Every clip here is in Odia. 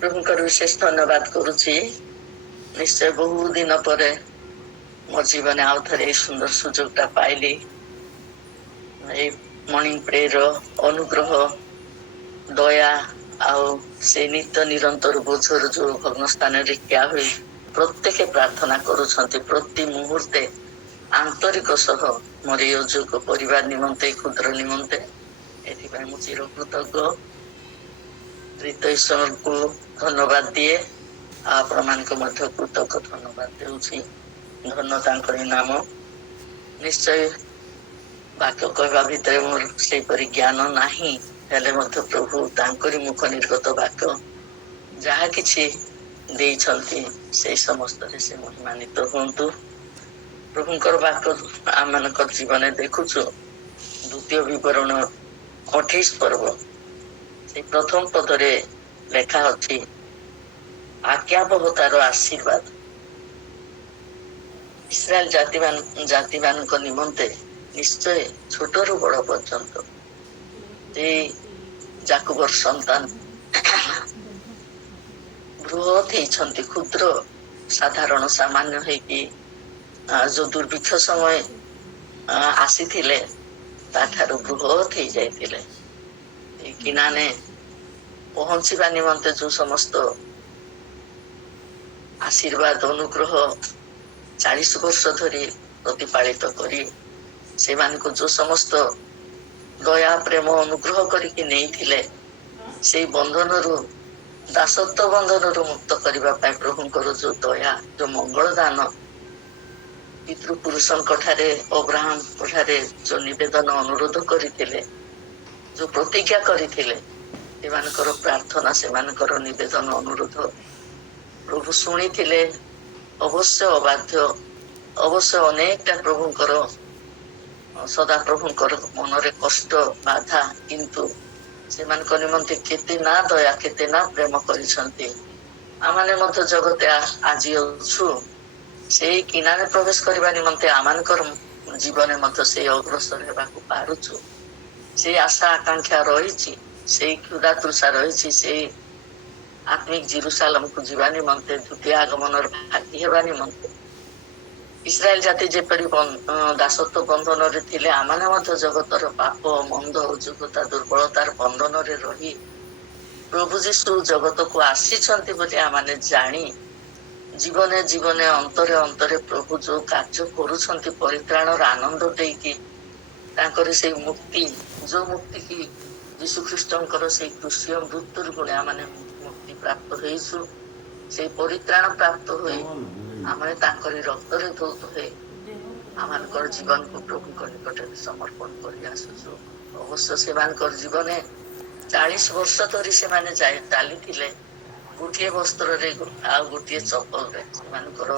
ପ୍ରଭୁଙ୍କର ବିଶେଷ ଧନ୍ୟବାଦ କରୁଛି। ନିଶ୍ଚୟ ବହୁ ଦିନ ପରେ ମୋ ଜୀବନେ ଆଉ ଥରେ ଏଇ ସୁନ୍ଦର ସୁଯୋଗଟା ପାଇଲି। ଏଇ ମର୍ଣ୍ଣିଂ ପ୍ରେୟର ଅନୁଗ୍ରହ, ଦୟା ଆଉ ସେ ନିତ୍ୟ ନିରନ୍ତର ବୋଝର ଯୋଉ ଭଗ୍ନ ସ୍ଥାନରେ ଠିଆ ହୋଇ ପ୍ରତ୍ୟେକ ପ୍ରାର୍ଥନା କରୁଛନ୍ତି ପ୍ରତି ମୁହୂର୍ତ୍ତେ ଆନ୍ତରିକ ସହ ମୋର ଏଇ ଯୋଗ ପରିବାର ନିମନ୍ତେ, କ୍ଷୁଦ୍ର ନିମନ୍ତେ, ଏଥିପାଇଁ ମୁଁ ଚିରକୃତଜ୍ଞ। ପ୍ରୀତ ଈଶ୍ୱରଙ୍କୁ ଧନ୍ୟବାଦ ଦିଏ। ଆପଣ ମାନଙ୍କୁ ମଧ୍ୟ କୃତଜ୍ଞ ଧନ୍ୟବାଦ ଦେଉଛି। ଧନ୍ୟ ତାଙ୍କରି ନାମ। ନିଶ୍ଚୟ ବାକ୍ୟ କହିବା ଭିତରେ ମୋର ସେଇପରି ଜ୍ଞାନ ନାହିଁ, ହେଲେ ମଧ୍ୟ ପ୍ରଭୁ ତାଙ୍କରି ମୁଖ ନିର୍ଗତ ବାକ୍ୟ ଯାହା କିଛି ଦେଇଛନ୍ତି ସେଇ ସମସ୍ତରେ ସେ ମହିମାନ୍ବିତ ହୁଅନ୍ତୁ। ପ୍ରଭୁଙ୍କର ବାକ୍ୟ ଆମମାନଙ୍କ ଜୀବନରେ ଦେଖୁଛୁ। ଦ୍ଵିତୀୟ ବିବରଣ 28 ପର୍ବ ସେଇ ପ୍ରଥମ ପଦରେ ଲେଖା ଅଛି, ଆଜ୍ଞାବହ ତାର ଆଶୀର୍ବାଦ। ଇସ୍ରାଏଲ ଜାତି ମାନଙ୍କ ନିମନ୍ତେ ନିଶ୍ଚୟ ଛୋଟରୁ ବଡ ପର୍ଯ୍ୟନ୍ତ ଯେ ଯାକୁବର ସନ୍ତାନ ବୃହତ୍ ହେଇଛନ୍ତି, କ୍ଷୁଦ୍ର ସାଧାରଣ ସାମାନ୍ୟ ହେଇକି ଯୋଉ ଦୁର୍ଭିକ୍ଷ ସମୟ ଆସିଥିଲେ ତାଠାରୁ ବୃହତ୍ ହେଇଯାଇଥିଲେ। କିନାନେ ପହଞ୍ଚିବା ନିମନ୍ତେ ଯୋଉ ସମସ୍ତ ଆଶୀର୍ବାଦ ଅନୁଗ୍ରହ 40 ବର୍ଷ ଧରି ପ୍ରତିପାଳିତ କରି ସେମାନଙ୍କୁ ଯୋଉ ସମସ୍ତ ଦୟା ପ୍ରେମ ଅନୁଗ୍ରହ କରିକି ନେଇଥିଲେ, ସେଇ ବନ୍ଧନରୁ ଦାସତ୍ୱ ବନ୍ଧନରୁ ମୁକ୍ତ କରିବା ପାଇଁ ପ୍ରଭୁଙ୍କର ଯୋଉ ଦୟା, ଯୋଉ ମଙ୍ଗଳ ଦାନ ପିତୃ ପୁରୁଷଙ୍କ ଠାରେ ଅବ୍ରାହ୍ମଙ୍କ ଠାରେ ଯୋଉ ନିବେଦନ ଅନୁରୋଧ କରିଥିଲେ, ଯୋଉ ପ୍ରତିଜ୍ଞା କରିଥିଲେ, ସେମାନଙ୍କର ପ୍ରାର୍ଥନା, ସେମାନଙ୍କର ନିବେଦନ ଅନୁରୋଧ ପ୍ରଭୁ ଶୁଣିଥିଲେ। ଅବଶ୍ୟ ଅବାଧ୍ୟ, ଅବଶ୍ୟ ଅନେକଟା ପ୍ରଭୁଙ୍କର ସଦା ପ୍ରଭୁଙ୍କର ମନରେ କଷ୍ଟ ବାଧା, କିନ୍ତୁ ସେମାନଙ୍କ ନିମନ୍ତେ କେତେ ନା ଦୟା, କେତେ ନା ପ୍ରେମ କରିଛନ୍ତି। ଆମମାନେ ମଧ୍ୟ ଜଗତେ ଆଜି ଅଛୁ ସେଇ କିନାରେ ପ୍ରବେଶ କରିବା ନିମନ୍ତେ ଆମମାନଙ୍କର ଜୀବନରେ ମଧ୍ୟ ସେଇ ଅଗ୍ରସର ହେବାକୁ ପାରୁଛୁ। ସେଇ ଆଶା ଆକାଂକ୍ଷା ରହିଛି, ସେଇ କ୍ଷୁଧା ତୃଷା ରହିଛି, ସେଇ ଆତ୍ମିକ ଜିରୁସାଲମକୁ ଯିବା ନିମନ୍ତେ, ଦ୍ୱିତୀୟ ଆଗମନର ଭାଗୀ ହେବା ନିମନ୍ତେ। ଇସ୍ରାଏଲ ଜାତି ଯେପରି ଦାସତ୍ୱ ବନ୍ଧନରେ ଥିଲେ, ଆମମାନେ ମଧ୍ୟ ଜଗତର ପାପ, ମନ୍ଦ, ଯୋଗ୍ୟତା, ଦୁର୍ବଳତାର ବନ୍ଧନରେ ରହି ପ୍ରଭୁ ଯୀଶୁ ଜଗତକୁ ଆସିଛନ୍ତି ବୋଲି ଆମମାନେ ଜାଣି ଜୀବନେ ଜୀବନେ ଅନ୍ତରେ ଅନ୍ତରେ ପ୍ରଭୁ ଯୋଉ କାର୍ଯ୍ୟ କରୁଛନ୍ତି, ପରିତ୍ରାଣର ଆନନ୍ଦ ଦେଇକି ତାଙ୍କର ସେଇ ମୁକ୍ତି, ଯୋଉ ମୁକ୍ତି କି ଯୀଶୁ ଖ୍ରୀଷ୍ଟଙ୍କର ସେଇ କୃଷିୟ ମୃତ୍ୟୁରୁ ଗୁଣେ ଆମମାନେ ମୁକ୍ତି ପ୍ରାପ୍ତ ହେଇଛୁ, ସେଇ ପରିତ୍ରାଣ ପ୍ରାପ୍ତ ହୋଇ ଆମେ ତାଙ୍କରି ରକ୍ତରେ ଧୌତ ହୋଇ ଆମମାନଙ୍କର ଜୀବନକୁ ପ୍ରଭୁଙ୍କ ନିକଟରେ ସମର୍ପଣ କରି ଆସୁଛୁ। ଅବଶ୍ୟ ସେମାନଙ୍କର ଜୀବନେ 40 ବର୍ଷ ଧରି ସେମାନେ ଚାଲିଥିଲେ ଗୋଟିଏ ବସ୍ତ୍ରରେ ଆଉ ଗୋଟିଏ ଚପଲରେ। ସେମାନଙ୍କର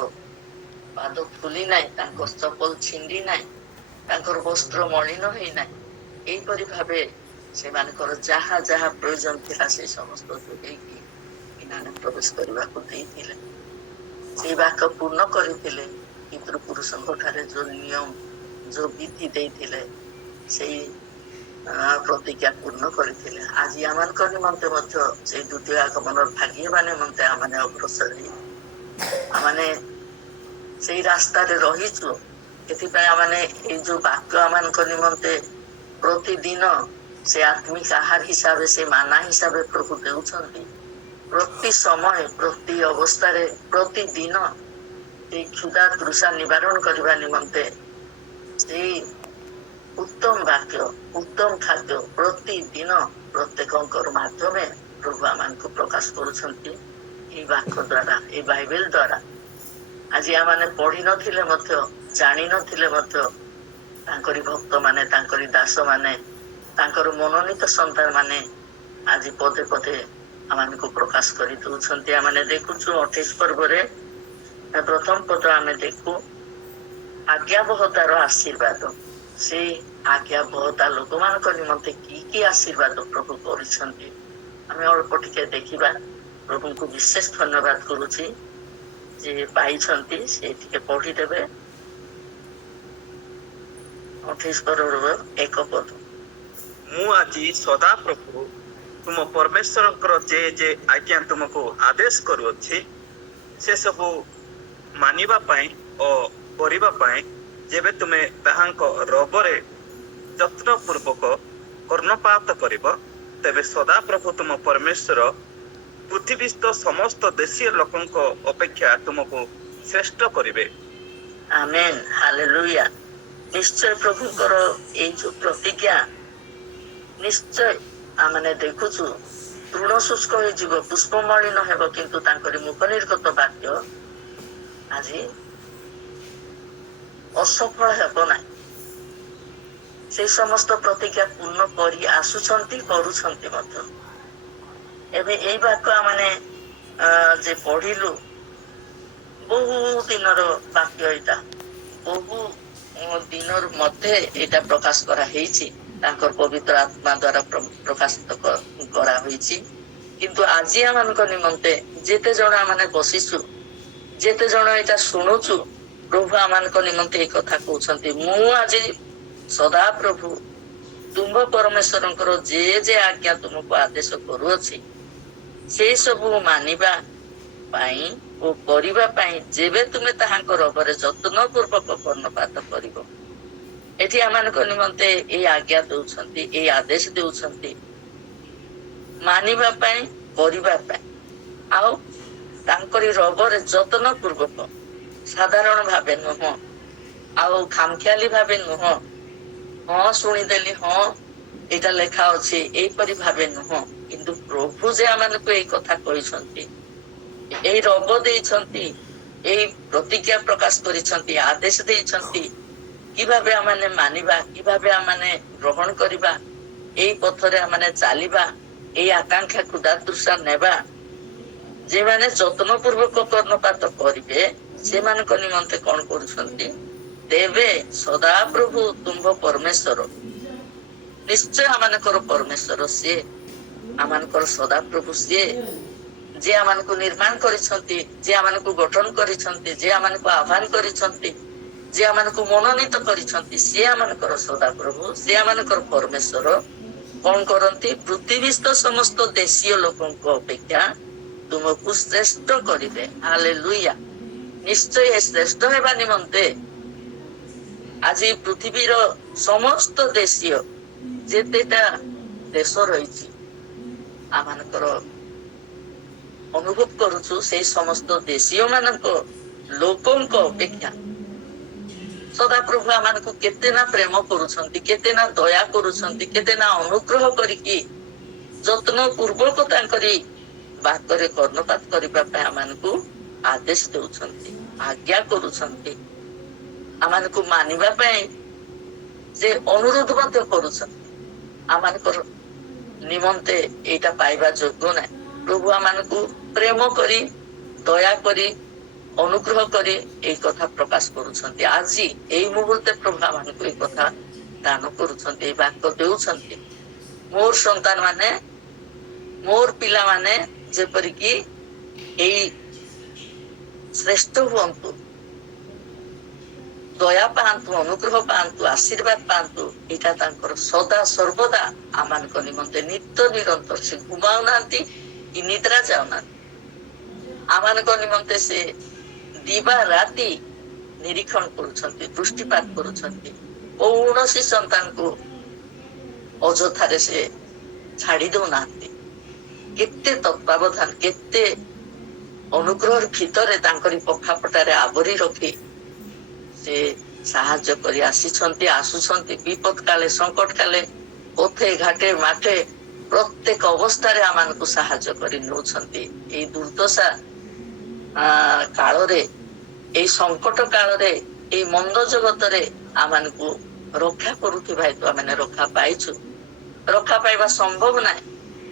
ପାଦ ଫୁଲି ନାହିଁ, ତାଙ୍କର ଚପଲ ଛିଣ୍ଡି ନାହିଁ, ତାଙ୍କର ବସ୍ତ୍ର ମଳିନ ହେଇନାହିଁ। ଏଇପରି ଭାବେ ସେମାନଙ୍କର ଯାହା ଯାହା ପ୍ରয়োଜନ ଥିଲା ସେ ସମସ୍ତ ଯୋଗେଇକି ଏମାନେ ପ୍ରବେଶ କରିବାକୁ ଦେଇଥିଲେ। ସେଇ ବାକ୍ୟ ପୂର୍ଣ୍ଣ କରିଥିଲେ। ପିତୃପୁରୁଷଙ୍କ ଠାରେ ଯୋଉ ନିୟମ, ଯୋଉ ବିଧି ଦେଇଥିଲେ, ସେଇ ପ୍ରତିଜ୍ଞା ପୂର୍ଣ୍ଣ କରିଥିଲେ। ଆଜି ଆମମାନଙ୍କ ନିମନ୍ତେ ମଧ୍ୟ ସେଇ ଦ୍ୱିତୀୟ ଆଗମନର ଭାଗୀ ହେବା ନିମନ୍ତେ ଆମମାନେ ଅଗ୍ରସର ହେଇ ଆମମାନେ ସେଇ ରାସ୍ତାରେ ରହିଛୁ। ଏଥିପାଇଁ ଆମମାନେ ଏଇ ଯୋଉ ବାକ୍ୟ ଆମମାନଙ୍କ ନିମନ୍ତେ ପ୍ରତିଦିନ ସେ ଆତ୍ମିକ ଆହାର ହିସାବରେ, ସେ ମାନା ହିସାବରେ ପ୍ରଭୁ ଦେଉଛନ୍ତି। ପ୍ରତି ସମୟ, ପ୍ରତି ଅବସ୍ଥାରେ, ପ୍ରତିଦିନ ସେଇ କ୍ଷୁଧା ତୃଷା ନିବାରଣ କରିବା ନିମନ୍ତେ ସେଇ ଉତ୍ତମ ବାକ୍ୟ, ଉତ୍ତମ ଖାଦ୍ୟ ପ୍ରତିଦିନ ପ୍ରତ୍ୟେକଙ୍କର ମାଧ୍ୟମେ ପ୍ରଭୁ ଆମମାନଙ୍କୁ ପ୍ରକାଶ କରୁଛନ୍ତି। ଏଇ ବାକ୍ୟ ଦ୍ଵାରା, ଏଇ ବାଇବେଲ ଦ୍ଵାରା ଆଜି ଆମମାନେ ପଢିନଥିଲେ ମଧ୍ୟ, ଜାଣିନଥିଲେ ମଧ୍ୟ ତାଙ୍କରି ଭକ୍ତ ମାନେ, ତାଙ୍କରି ଦାସ ମାନେ, ତାଙ୍କର ମନୋନୀତ ସନ୍ତାନ ମାନେ ଆଜି ପଦେ ପଦେ ଆମମାନଙ୍କୁ ପ୍ରକାଶ କରି ଦଉଛନ୍ତି। ଆମେ ଦେଖୁଛୁ 28 ପର୍ବରେ ପ୍ରଥମ ପଦ ଆମେ ଦେଖୁ, ଆଜ୍ଞାବହତାର ଆଶୀର୍ବାଦ। ସେଇ ଆଜ୍ଞାବହତା ଲୋକମାନଙ୍କ ନିମନ୍ତେ କି କି ଆଶୀର୍ବାଦ ପ୍ରଭୁ କରିଛନ୍ତି ଆମେ ଅଳ୍ପ ଟିକେ ଦେଖିବା। ପ୍ରଭୁଙ୍କୁ ବିଶେଷ ଧନ୍ୟବାଦ କରୁଛି ଯେ ପାଇଛନ୍ତି, ସେ ଟିକେ ପଢିଦେବେ 28 ପର୍ବର 1 ପଦ। ମୁଁ ଆଜି ସଦା ପ୍ରଭୁ ତୁମ ପରମେଶ୍ୱରଙ୍କର ଯେ ଯେ ଆଜ୍ଞା ତୁମକୁ ଆଦେଶ କରୁଅଛି ସେ ସବୁ ମାନିବା ପାଇଁ ଓ କରିବା ପାଇଁ ଯେବେ ତୁମେ ତାହାଙ୍କ ରବରେ ଯତ୍ନପୂର୍ବକ କର୍ଣ୍ଣପାତ କରିବ ତେବେ ସଦାପ୍ରଭୁ ତୁମ ପରମେଶ୍ୱର ପୃଥିବୀସ୍ଥ ସମସ୍ତ ଦେଶୀୟ ଲୋକଙ୍କ ଅପେକ୍ଷା ତୁମକୁ ଶ୍ରେଷ୍ଠ କରିବେ। ଆମେନ୍, ହାଲେଲୁୟା। ନିଶ୍ଚୟ ପ୍ରଭୁଙ୍କର ଏଇ ଯୋଉ ପ୍ରତିଜ୍ଞା ନିଶ୍ଚୟ ଆମେ ଦେଖୁଛୁ ତୃଣ ଶୁଷ୍କ ହେଇଯିବ, ପୁଷ୍ପମଳିନ ହେବ, କିନ୍ତୁ ତାଙ୍କରି ମୁଖ ନିର୍ଗତ ବାକ୍ୟ ଆଜି ଅସଫଳ ହେବ ନାହିଁ। ସେଇ ସମସ୍ତ ପ୍ରତିଜ୍ଞା ପୂର୍ଣ୍ଣ କରି ଆସୁଛନ୍ତି, କରୁଛନ୍ତି ମଧ୍ୟ। ଏବେ ଏଇ ବାକ୍ୟ ଆମେ ଯେ ପଢିଲୁ ବହୁ ଦିନର ବାକ୍ୟ, ଏଇଟା ବହୁ ଦିନର ମଧ୍ୟରେ ଏଇଟା ପ୍ରକାଶ କରାହେଇଛି, ତାଙ୍କର ପବିତ୍ର ଆତ୍ମା ଦ୍ଵାରା ପ୍ରକାଶିତ କରାହୋଇଛି। କିନ୍ତୁ ଆଜି ଆମମାନଙ୍କ ନିମନ୍ତେ ଯେତେ ଜଣ ଆମେ ବସିଛୁ, ଯେତେ ଜଣ ଏଇଟା ଶୁଣୁଛୁ, ପ୍ରଭୁ ଆମମାନଙ୍କ ନିମନ୍ତେ ଏଇ କଥା କହୁଛନ୍ତି, ମୁଁ ଆଜି ସଦା ପ୍ରଭୁ ତୁମ୍ଭ ପରମେଶ୍ୱରଙ୍କର ଯେ ଯେ ଆଜ୍ଞା ତୁମକୁ ଆଦେଶ କରୁଅଛି ସେ ସବୁ ମାନିବା ପାଇଁ ଓ କରିବା ପାଇଁ ଯେବେ ତୁମେ ତାହାଙ୍କ ରବରେ ଯତ୍ନ ପୂର୍ବକ କର୍ଣ୍ଣପାତ କରିବ। ଏଠି ଆମମାନଙ୍କ ନିମନ୍ତେ ଏଇ ଆଜ୍ଞା ଦଉଛନ୍ତି, ଏଇ ଆଦେଶ ଦେଉଛନ୍ତି ମାନିବା ପାଇଁ, କରିବା ପାଇଁ, ଆଉ ତାଙ୍କରି ରବରେ ଯତ୍ନ ପୂର୍ବକ, ସାଧାରଣ ଭାବେ ନୁହଁ, ଆଉ ଖାମଖିଆଲି ଭାବେ ନୁହଁ, ହଁ ଶୁଣିଦେଲି, ହଁ ଏଇଟା ଲେଖା ଅଛି, ଏଇପରି ଭାବେ ନୁହଁ। କିନ୍ତୁ ପ୍ରଭୁ ଯେ ଆମମାନଙ୍କୁ ଏଇ କଥା କହିଛନ୍ତି, ଏଇ ରବ ଦେଇଛନ୍ତି, ଏଇ ପ୍ରତିଜ୍ଞା ପ୍ରକାଶ କରିଛନ୍ତି, ଆଦେଶ ଦେଇଛନ୍ତି, କିଭାବେ ଆମେ ମାନିବା, କିଭାବେ ଆମେ ଗ୍ରହଣ କରିବା, ଏଇ ପଥରେ ଆମେ ଚାଲିବା, ଏଇ ଆକାଂକ୍ଷା କ୍ଷୁଧାତୃଷା ନେବା। ଯେମାନେ ଯତ୍ନ ପୂର୍ବକ କର୍ଣ୍ଣପାତ କରିବେ ସେମାନଙ୍କ ନିମନ୍ତେ କଣ କରୁଛନ୍ତି, ତେବେ ସଦାପ୍ରଭୁ ତୁମ୍ଭ ପରମେଶ୍ୱର, ନିଶ୍ଚୟ ଆମମାନଙ୍କର ପରମେଶ୍ୱର ସିଏ, ଆମମାନଙ୍କର ସଦାପ୍ରଭୁ ସିଏ, ଯେ ଆମମାନଙ୍କୁ ନିର୍ମାଣ କରିଛନ୍ତି, ଯେ ଆମମାନଙ୍କୁ ଗଠନ କରିଛନ୍ତି, ଯେ ଆମମାନଙ୍କୁ ଆହ୍ୱାନ କରିଛନ୍ତି, ଯେ ଆମମାନଙ୍କୁ ମନୋନୀତ କରିଛନ୍ତି, ସେ ଆମମାନଙ୍କର ସଦାପ୍ରଭୁ, ସେ ଆମମାନଙ୍କର ପରମେଶ୍ୱର। କଣ କରନ୍ତି, ପୃଥିବୀସ୍ଥ ସମସ୍ତ ଦେଶୀୟ ଲୋକଙ୍କ ଅପେକ୍ଷା ତୁମକୁ ଶ୍ରେଷ୍ଠ କରିବେ। ହାଲେଲୁୟା। ନିଶ୍ଚୟ ଶ୍ରେଷ୍ଠ ହେବା ନିମନ୍ତେ ଆଜି ପୃଥିବୀର ସମସ୍ତ ଦେଶୀୟ ଯେତେଟା ଦେଶ ରହିଛି ଆମମାନଙ୍କର ଅନୁଭବ କରୁଛୁ, ସେଇ ସମସ୍ତ ଦେଶୀୟ ମାନଙ୍କ ଲୋକଙ୍କ ଅପେକ୍ଷା ସଦାପ୍ରଭୁ ଆମମାନଙ୍କୁ କେତେ ନା ପ୍ରେମ କରୁଛନ୍ତି, କେତେ ନା ଦୟା କରୁଛନ୍ତି, କେତେ ନା ଅନୁଗ୍ରହ କରିକି ଯତ୍ନ ପୂର୍ବକ ତାଙ୍କରି ବାକ୍ୟରେ କର୍ଣ୍ଣପାତ କରିବା ପାଇଁ ଆମମାନଙ୍କୁ ଆଦେଶ ଦେଉଛନ୍ତି, ଆଜ୍ଞା କରୁଛନ୍ତି, ଆମମାନଙ୍କୁ ମାନିବା ପାଇଁ ସେ ଅନୁରୋଧ ମଧ୍ୟ କରୁଛନ୍ତି। ଆମମାନଙ୍କର ନିମନ୍ତେ ଏଇଟା ପାଇବା ଯୋଗ୍ୟ ନାହିଁ। ପ୍ରଭୁ ଆମମାନଙ୍କୁ ପ୍ରେମ କରି, ଦୟା କରି, ଅନୁଗ୍ରହ କରି ଏଇ କଥା ପ୍ରକାଶ କରୁଛନ୍ତି। ଆଜି ଏଇ ମୁହୂର୍ତ୍ତେ ପ୍ରଭୁ ଆମମାନଙ୍କୁ ଏଇ କଥା ଦାନ କରୁଛନ୍ତି, ଏଇ ବାକ୍ୟ ଦେଉଛନ୍ତି। ମୋର ସନ୍ତାନ ମାନେ, ମୋର ପିଲାମାନେ ଯେପରିକି ଏଇ ଶ୍ରେଷ୍ଠ ହୁଅନ୍ତୁ, ଦୟା ପାଆନ୍ତୁ, ଅନୁଗ୍ରହ ପାଆନ୍ତୁ, ଆଶୀର୍ବାଦ ପାଆନ୍ତୁ, ଏଇଟା ତାଙ୍କର ସଦା ସର୍ବଦା ଆମମାନଙ୍କ ନିମନ୍ତେ ନିତ୍ୟ ନିରନ୍ତର। ସେ ଘୁମାଉନାହାନ୍ତି କି ନିଦ୍ରା ଯାଉନାହାନ୍ତି, ଆମମାନଙ୍କ ନିମନ୍ତେ ସେ ଦିବା ରାତି ନିରୀକ୍ଷଣ କରୁଛନ୍ତି, ଦୃଷ୍ଟିପାତ କରୁଛନ୍ତି। କୌଣସି ସନ୍ତାନକୁ ଅଯଥାରେ ସେ ଛାଡି ଦଉନାହାନ୍ତି। କେତେ ତତ୍ତ୍ୱାବଧାନ, କେତେ ଅନୁଗ୍ରହ ଭିତରେ ତାଙ୍କରି ପଖାପଟାରେ ଆବରି ରଖି ସେ ସାହାଯ୍ୟ କରି ଆସିଛନ୍ତି, ଆସୁଛନ୍ତି। ବିପଦ କାଳେ, ସଙ୍କଟ କାଳେ, ପଥେ ଘାଟେ ମାଠେ ପ୍ରତ୍ୟେକ ଅବସ୍ଥାରେ ଆମମାନଙ୍କୁ ସାହାଯ୍ୟ କରି ନେଉଛନ୍ତି। ଏଇ ଦୁର୍ଦ୍ଦଶା କାଳରେ, ଏଇ ସଙ୍କଟ କାଳରେ, ଏଇ ମନ୍ଦ ଜଗତରେ ଆମମାନଙ୍କୁ ରକ୍ଷା କରୁଥିବା ହେତୁ ଆମେ ରକ୍ଷା ପାଇଛୁ। ରକ୍ଷା ପାଇବା ସମ୍ଭବ ନାହିଁ,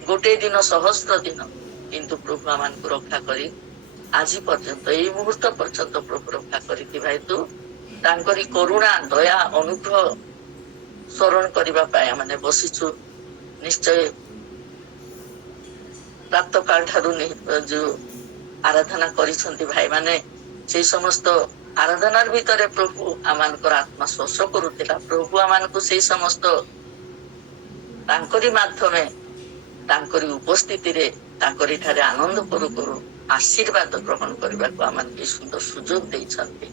ଗୋଟିଏ ଦିନ ସହସ୍ର ଦିନ, କିନ୍ତୁ ପ୍ରଭୁ ଆମମାନଙ୍କୁ ରକ୍ଷା କରି ଆଜି ପର୍ଯ୍ୟନ୍ତ, ଏଇ ମୁହୂର୍ତ୍ତ ପର୍ଯ୍ୟନ୍ତ ପ୍ରଭୁ ରକ୍ଷା କରିଥିବା ହେତୁ ତାଙ୍କରି କରୁଣା, ଦୟା, ଅନୁଗ୍ରହ ସ୍ମରଣ କରିବା ପାଇଁ ଆମେ ବସିଛୁ। ନିଶ୍ଚୟ ପ୍ରାତଃକାଳ ଠାରୁ ଯୋଉ ଆରାଧନା କରିଛନ୍ତି ଭାଇମାନେ, ସେଇ ସମସ୍ତ ଆରାଧନାର ଭିତରେ ପ୍ରଭୁ ଆମମାନଙ୍କର ଆତ୍ମା ସ୍ପର୍ଶ କରୁଥିଲା। ପ୍ରଭୁ ଆମମାନଙ୍କୁ ସେଇ ସମସ୍ତ ତାଙ୍କରି ମାଧ୍ୟମେ ତାଙ୍କରି ଉପସ୍ଥିତିରେ ତାଙ୍କରି ଠାରେ ଆନନ୍ଦ କରୁ କରୁ ଆଶୀର୍ବାଦ ଗ୍ରହଣ କରିବାକୁ ଆମମାନଙ୍କୁ ଏ ସୁନ୍ଦର ସୁଯୋଗ ଦେଇଛନ୍ତି।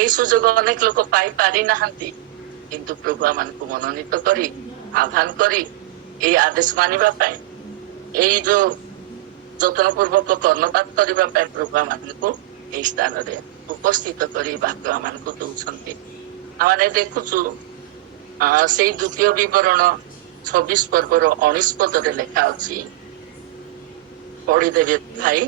ଏଇ ସୁଯୋଗ ଅନେକ ଲୋକ ପାଇପାରି ନାହାନ୍ତି, କିନ୍ତୁ ପ୍ରଭୁ ଆମମାନଙ୍କୁ ମନୋନୀତ କରି ଆହ୍ୱାନ କରି ଏଇ ଆଦେଶ ମାନିବା ପାଇଁ, ଏଇ ଯୋଉ ଯତ୍ନ ପୂର୍ବକ କର୍ଣ୍ଣପାତ କରିବା ପାଇଁ ପ୍ରଭୁ ଆମମାନଙ୍କୁ ଏଇ ସ୍ଥାନରେ ଉପସ୍ଥିତ କରି ବାକ୍ୟ ଆମମାନଙ୍କୁ ଦଉଛନ୍ତି। ଆମେ ଦେଖୁଛୁ ସେଇ ଦ୍ୱିତୀୟ ବିବରଣ 26 ପର୍ବର 19 ପଦରେ ଲେଖା ଅଛି, ପଢିଦେବେ ଭାଇ,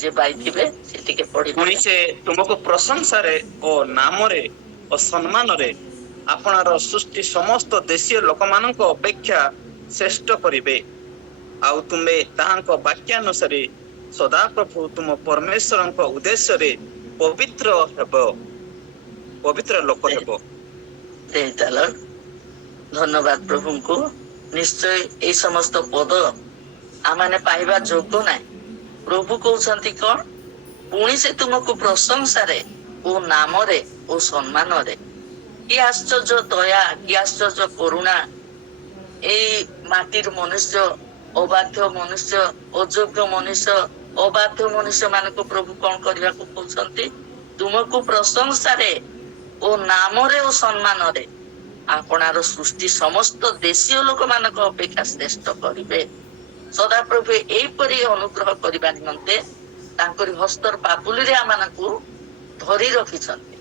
ଯେ ପାଇଥିବେ ସେ ଟିକେ ପୁଣି ପଢିଦେବେ। ସେ ତୁମକୁ ପ୍ରଶଂସାରେ ଓ ନାମରେ ଓ ସମ୍ମାନରେ ଆପଣାର ସୃଷ୍ଟି ସମସ୍ତ ଦେଶୀୟ ଲୋକମାନଙ୍କ ଅପେକ୍ଷା ଶ୍ରେଷ୍ଠ କରିବେ। ଆଉ ତୁମେ ତାହାଙ୍କ ବାକ୍ୟାନୁସାରେ ସଦାପ୍ରଭୁ ତୁମ ପରମେଶ୍ୱରଙ୍କ ଉଦ୍ଦେଶ୍ୟରେ ପବିତ୍ର ହେବ, ପବିତ୍ର ଲୋକ ହେବ। ଧନ୍ୟବାଦ ପ୍ରଭୁଙ୍କୁ। ନିଶ୍ଚୟ ଏଇ ସମସ୍ତ ପଦ ଆମମାନେ ପାଇବା ଯୋଗ୍ୟ ନାହିଁ। ପ୍ରଭୁ କହୁଛନ୍ତି କଣ? ପୁଣି ସେ ତୁମକୁ ପ୍ରଶଂସାରେ ଓ ନାମରେ ଓ ସମ୍ମାନରେ। କି ଆଶ୍ଚର୍ଯ୍ୟ ଦୟା, କି ଆଶ୍ଚର୍ଯ୍ୟ କରୁଣା! ଏଇ ମାଟିର ମନୁଷ୍ୟ, ଅବାଧ୍ୟ ମନୁଷ୍ୟ, ଅଯୋଗ୍ୟ ମନୁଷ୍ୟ, ଅବାଧ୍ୟ ମନୁଷ୍ୟ ମାନଙ୍କୁ ପ୍ରଭୁ କଣ କରିବାକୁ କହୁଛନ୍ତି? ତୁମକୁ ପ୍ରଶଂସାରେ ଓ ନାମରେ ଓ ସମ୍ମାନରେ ଆପଣାର ସୃଷ୍ଟି ସମସ୍ତ ଦେଶୀୟ ଲୋକମାନଙ୍କ ଅପେକ୍ଷା ଶ୍ରେଷ୍ଠ କରିବେ। ସଦାପ୍ରଭୁ ଏଇପରି ଅନୁଗ୍ରହ କରିବା ନିମନ୍ତେ ତାଙ୍କରି ହସ୍ତର ପାପୁଲିରେ ଆମମାନଙ୍କୁ ଧରି ରଖିଛନ୍ତି,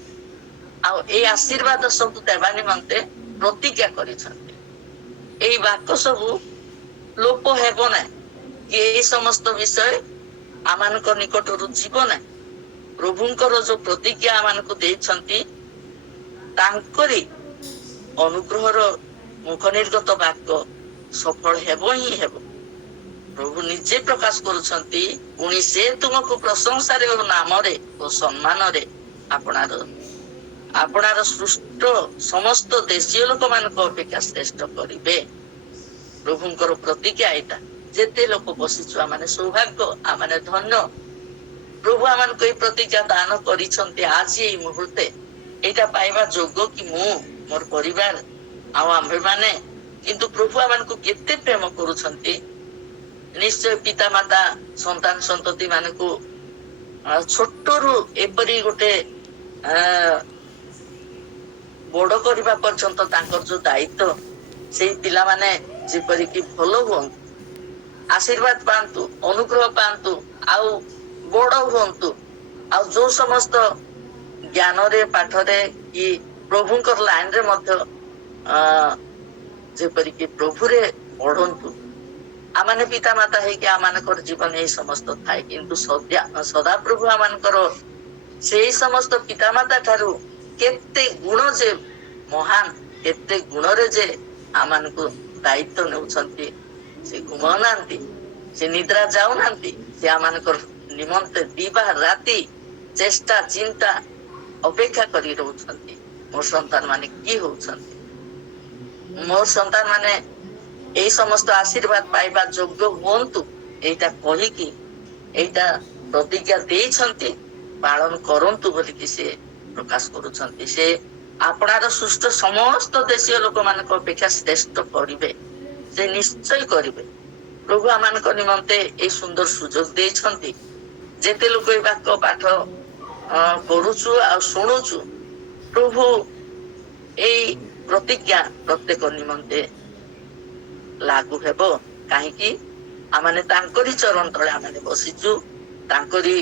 ଆଉ ଏଇ ଆଶୀର୍ବାଦ ସବୁ ଦେବା ନିମନ୍ତେ ପ୍ରତିଜ୍ଞା କରିଛନ୍ତି। ଏଇ ବାକ୍ୟ ସବୁ ଲୋପ ହେବ ନାହିଁ, କି ଏଇ ସମସ୍ତ ବିଷୟ ଆମମାନଙ୍କ ନିକଟରୁ ଯିବ ନାହିଁ। ପ୍ରଭୁଙ୍କର ଯୋଉ ପ୍ରତିଜ୍ଞା ଆମମାନଙ୍କୁ ଦେଇଛନ୍ତି, ତାଙ୍କରି ଅନୁଗ୍ରହର ମୁଖ ନିର୍ଗତ ବାକ୍ୟ ସଫଳ ହେବ ହିଁ ହେବ। ପ୍ରଭୁ ନିଜେ ପ୍ରକାଶ କରୁଛନ୍ତି, ପୁଣି ସେ ତୁମକୁ ପ୍ରଶଂସାରେ ଓ ନାମରେ ଓ ସମ୍ମାନରେ ଆପଣାର ସୃଷ୍ଟ ସମସ୍ତ ଦେଶୀୟ ଲୋକମାନଙ୍କ ଅପେକ୍ଷା ଶ୍ରେଷ୍ଠ କରିବେ। ପ୍ରଭୁଙ୍କର ପ୍ରତିଜ୍ଞା ଏଇଟା। ଯେତେ ଲୋକ ବସିଛୁ ଆମମାନେ ସୌଭାଗ୍ୟ, ଆମମାନେ ଧନ୍ୟ। ପ୍ରଭୁ ଆମମାନଙ୍କୁ ଏଇ ପ୍ରତିଜ୍ଞା ଦାନ କରିଛନ୍ତି। ଆଜି ଏଇ ମୁହୂର୍ତ୍ତେ ଏଇଟା ପାଇବା ଯୋଗ୍ୟ କି ମୁଁ, ମୋର ପରିବାର ଆଉ ଆମ୍ଭେମାନେ? କିନ୍ତୁ ପ୍ରଭୁ ଆମମାନଙ୍କୁ କେତେ ପ୍ରେମ କରୁଛନ୍ତି। ନିଶ୍ଚୟ ପିତା ମାତା ସନ୍ତାନ ସନ୍ତତି ମାନଙ୍କୁ ଛୋଟରୁ ଏପରି ଗୋଟେ ବଡ କରିବା ପର୍ଯ୍ୟନ୍ତ ତାଙ୍କର ଯୋଉ ଦାୟିତ୍ୱ, ସେଇ ପିଲାମାନେ ଯେପରିକି ଭଲ ହୁଅନ୍ତୁ, ଆଶୀର୍ବାଦ ପାଆନ୍ତୁ, ଅନୁଗ୍ରହ ପାଆନ୍ତୁ, ଆଉ ବଡ ହୁଅନ୍ତୁ, ଆଉ ଯୋଉ ସମସ୍ତ ଜ୍ଞାନରେ ପାଠରେ କି ପ୍ରଭୁଙ୍କର ଲାଇନରେ ମଧ୍ୟ ଯେପରିକି ପ୍ରଭୁରେ ବଢନ୍ତୁ। ଆମମାନେ ପିତା ମାତା ହେଇକି ଆମମାନଙ୍କର ଜୀବନ ଏଇ ସମସ୍ତ ଥାଏ, କିନ୍ତୁ ସଦାପ୍ରଭୁ ଆମମାନଙ୍କର ସେଇ ସମସ୍ତ ପିତାମାତା ଠାରୁ କେତେ ଗୁଣ ଯେ ମହାନ, କେତେ ଗୁଣରେ ଯେ ଆମମାନଙ୍କୁ ଦାୟିତ୍ୱ ନେଉଛନ୍ତି। ସେ ଘୁମାଉନାହାନ୍ତି, ସେ ନିଦ୍ରା ଯାଉନାହାନ୍ତି, ସେ ଆମମାନଙ୍କର ନିମନ୍ତେ ଦିବା ରାତି ଚେଷ୍ଟା ଚିନ୍ତା ଅପେକ୍ଷା କରି ରହୁଛନ୍ତି। ମୋ ସନ୍ତାନ ମାନେ କି ହଉଛନ୍ତି, ମୋ ସନ୍ତାନ ମାନେ ଏଇ ସମସ୍ତ ଆଶୀର୍ବାଦ ପାଇବା ଯୋଗ୍ୟ ହୁଅନ୍ତୁ, ଏଇଟା କହିକି ଏଇଟା ପ୍ରତିଜ୍ଞା ଦେଇଛନ୍ତି, ପାଳନ କରନ୍ତୁ ବୋଲିକି ସେ ପ୍ରକାଶ କରୁଛନ୍ତି। ସେ ଆପଣାର ସୃଷ୍ଟ ସମସ୍ତ ଦେଶୀୟ ଲୋକମାନଙ୍କ ଅପେକ୍ଷା ଶ୍ରେଷ୍ଠ କରିବେ, ସେ ନିଶ୍ଚୟ କରିବେ। ପ୍ରଭୁ ଆମମାନଙ୍କ ନିମନ୍ତେ ଏଇ ସୁନ୍ଦର ସୁଯୋଗ ଦେଇଛନ୍ତି। ଯେତେ ଲୋକ ଏ ବାକ୍ୟ ପାଠ କରୁଛୁ ଆଉ ଶୁଣୁଛୁ, ପ୍ରଭୁ ଏଇ ପ୍ରତିଜ୍ଞା ପ୍ରତ୍ୟେକ ନିମନ୍ତେ ଲାଗୁ ହେବ। କାହିଁକି? ଆମମାନେ ତାଙ୍କରି ଚରଣ ତଳେ ଆମମାନେ ବସିଛୁ, ତାଙ୍କରି